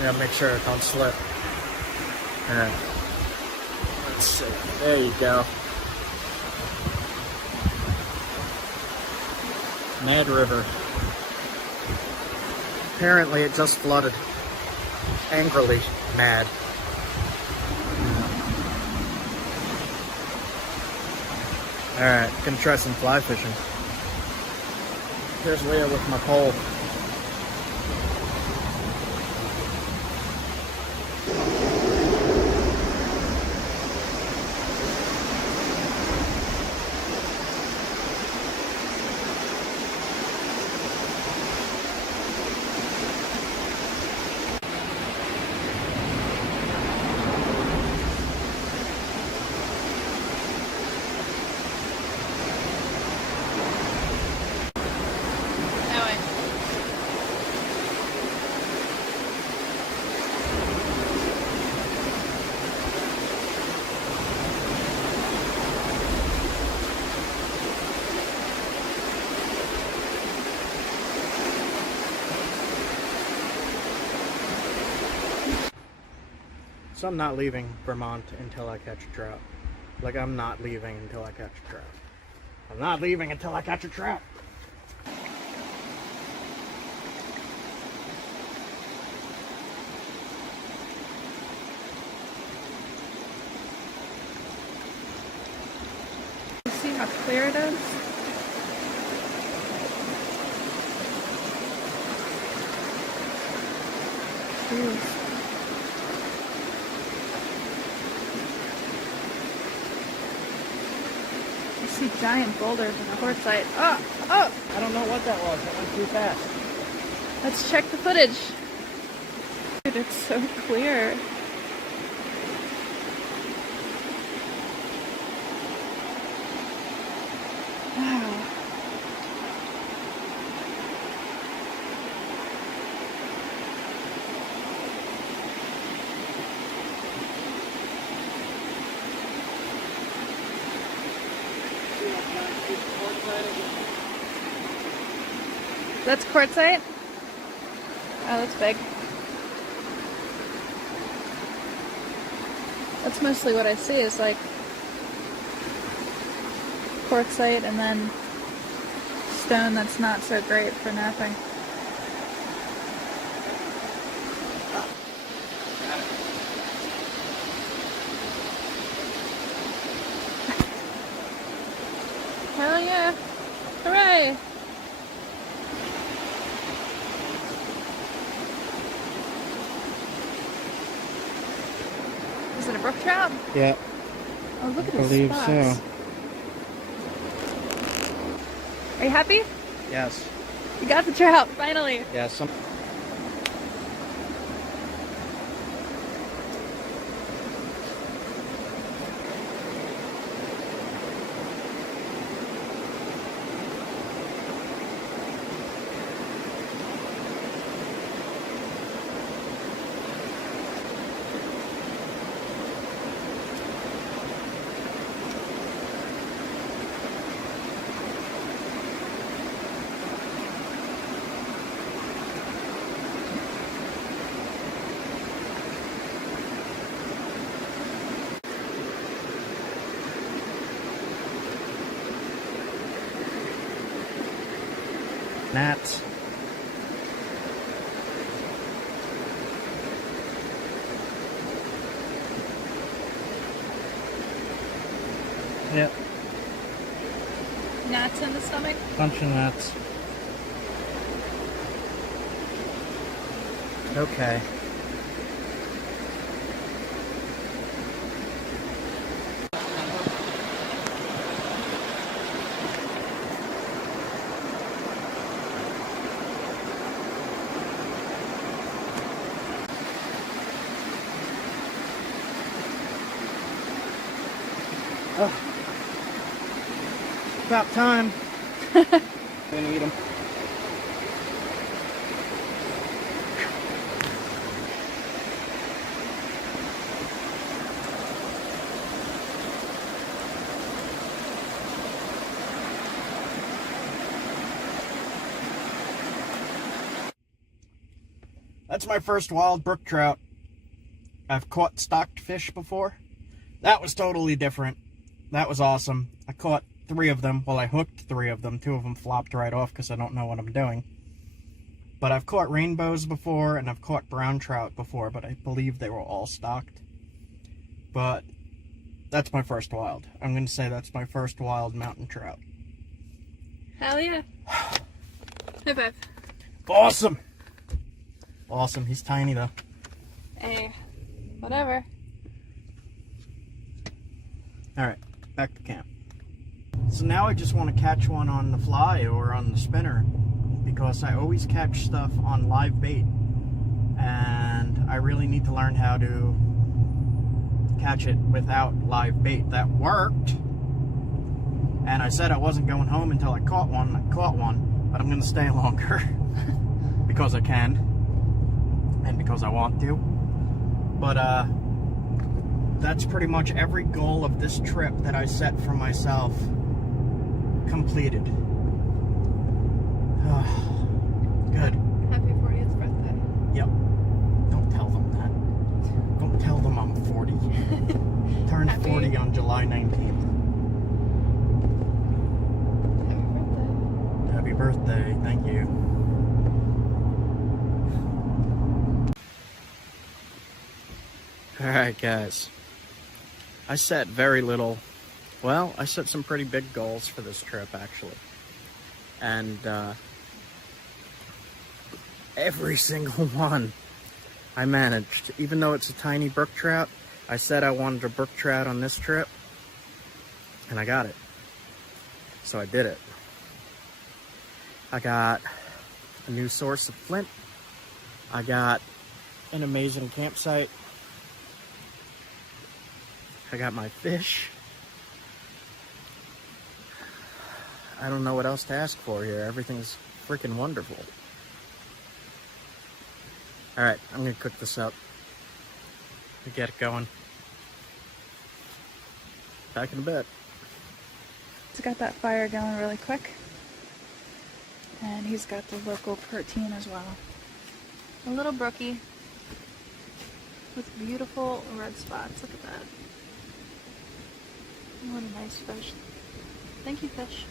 Yeah, make sure it don't slip. Alright. Let's see. There you go. Mad River. Apparently it just flooded. Angrily mad. Alright, gonna try some fly fishing. Here's Leah with my pole. So I'm not leaving Vermont until I catch a trout. Like, I'm not leaving until I catch a trout. I'm not leaving until I catch a trout. You see how clear it is? Jeez. I see giant boulders in the quartzite. Oh! Oh! I don't know what that was. That went too fast. Let's check the footage. Dude, it's so clear. Wow. That's quartzite? Oh, that's big. That's mostly what I see is like quartzite and then stone that's not so great for napping. Hell yeah! Hooray! Is it a brook trout? Yeah, Oh, look at I his believe spots. so. Are you happy? Yes. You got the trout, finally! Yes. Gnats. Yep, Gnats in the stomach? bunch of gnats. Okay. Oh. About time. I'm gonna eat them. That's my first wild brook trout. I've caught stocked fish before. That was totally different. That was awesome. I caught 3 of them. Well, I hooked 3 of them. 2 of them flopped right off because I don't know what I'm doing. But I've caught rainbows before, and I've caught brown trout before, but I believe they were all stocked. But that's my first wild. I'm going to say that's my first wild mountain trout. Hell yeah. High five. Awesome! Awesome. He's tiny, though. Hey, whatever. Alright, back to camp. So now I just want to catch one on the fly or on the spinner, because I always catch stuff on live bait, and I really need to learn how to catch it without live bait. That worked, and I said I wasn't going home until I caught one. I caught one, but I'm going to stay longer because I can and because I want to. But that's pretty much every goal of this trip that I set for myself completed. Good. Happy 40th birthday. Yep. Don't tell them that. Don't tell them I'm 40. Turned 40 on July 19th. Happy birthday. Happy birthday. Thank you. Alright, guys. I set very little. Well, I set some pretty big goals for this trip, actually. And every single one I managed. Even though it's a tiny brook trout, I said I wanted a brook trout on this trip, and I got it. So I did it. I got a new source of Flint. I got an amazing campsite. I got my fish. I don't know what else to ask for here. Everything's freaking wonderful. Alright, I'm gonna cook this up to get it going. Back in a bit. He's got that fire going really quick. And he's got the local protein as well. A little brookie with beautiful red spots. Look at that. What a nice fish. Thank you, fish.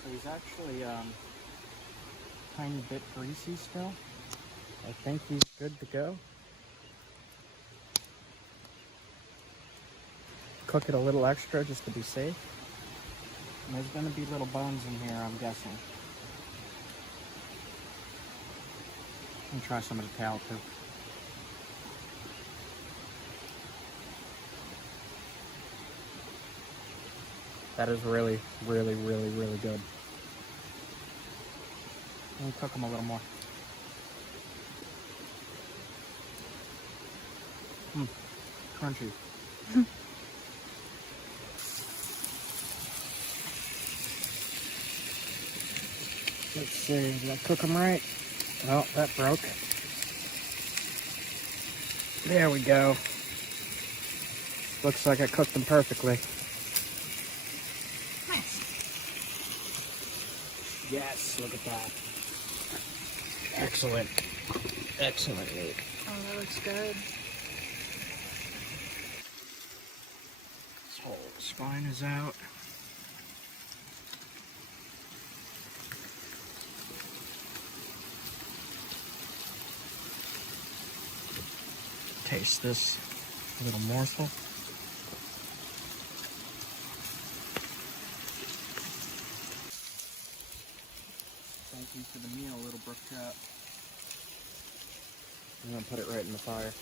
So he's actually tiny bit greasy still. I think he's good to go. Cook it a little extra just to be safe. And there's gonna be little bones in here, I'm guessing. And try some of the tail too. That is really, really, really, really good. Let me cook them a little more. Crunchy. Let's see, did I cook them right? Oh, that broke. There we go. Looks like I cooked them perfectly. Yes, look at that. Excellent. Excellent meat. Oh, that looks good. This whole spine is out. Taste this little morsel. Thank you for the meal, little Bushcraft. I'm gonna put it right in the fire.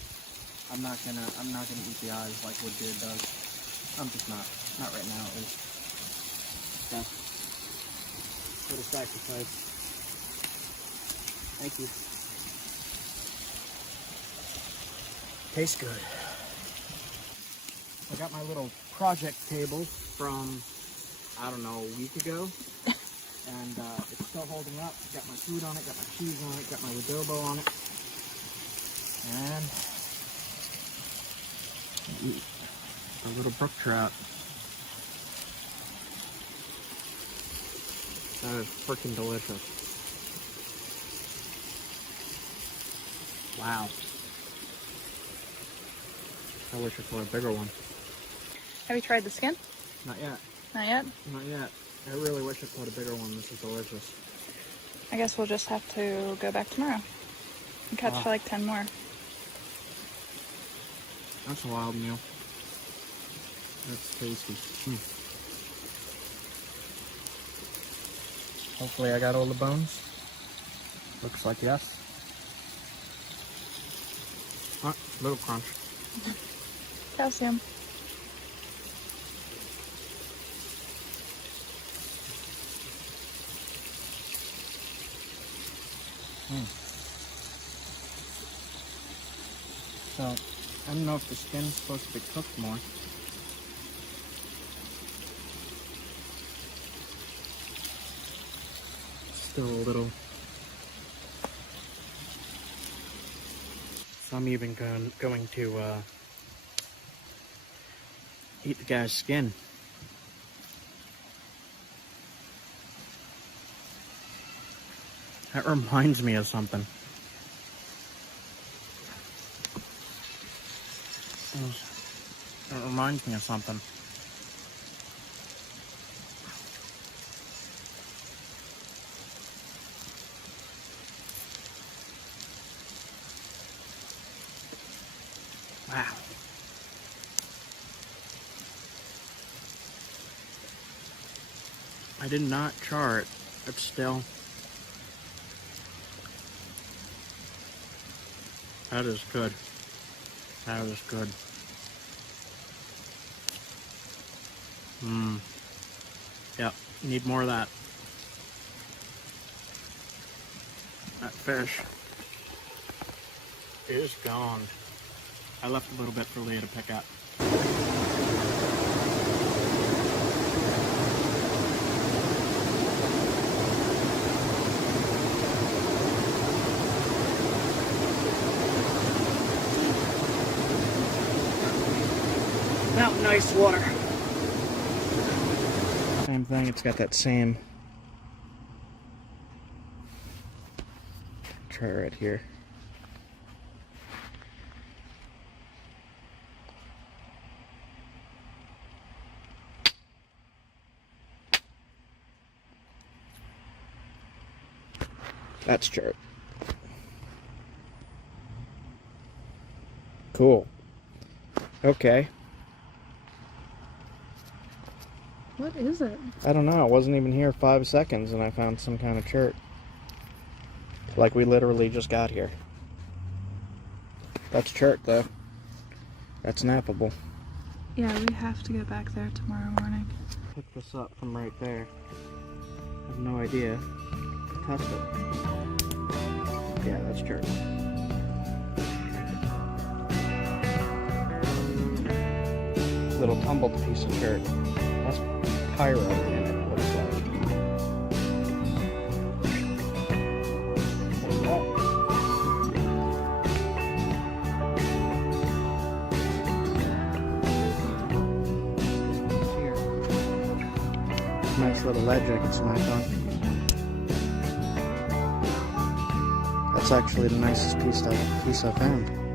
I'm not gonna eat the eyes like Woodbeard does. I'm just not right now at least. Okay. What a sacrifice. Thank you. Tastes good. I got my little project table from, I don't know, a week ago. And it's still holding up. Got my food on it, got my cheese on it, got my adobo on it. And eat a little brook trout. That is freaking delicious. Wow. I wish I caught a bigger one. Have you tried the skin? Not yet. Not yet? Not yet. I really wish I caught a bigger one. This is delicious. I guess we'll just have to go back tomorrow and catch like 10 more. That's a wild meal. That's tasty. Hopefully I got all the bones. Looks like yes. Little crunch. Calcium. So, I don't know if the skin's supposed to be cooked more. Still a little. So I'm even going to eat the guy's skin. That reminds me of something. It reminds me of something. Wow. I did not char it, but still. That is good. That is good. Yep, need more of that. That fish is gone. I left a little bit for Leah to pick up. Mountain ice water. Same thing, it's got that same tray right here. That's chart. Cool. Okay. What is it? I don't know. I wasn't even here 5 seconds and I found some kind of chart. Like we literally just got here. That's chart though. That's nappable. Yeah, we have to go back there tomorrow morning. Pick this up from right there. I have no idea. Test it. Yeah, that's chart. Little tumbled piece of chart. That's pyro in it, it looks like. What's that? Here. Nice little ledge I can smack on. That's actually the nicest piece I found.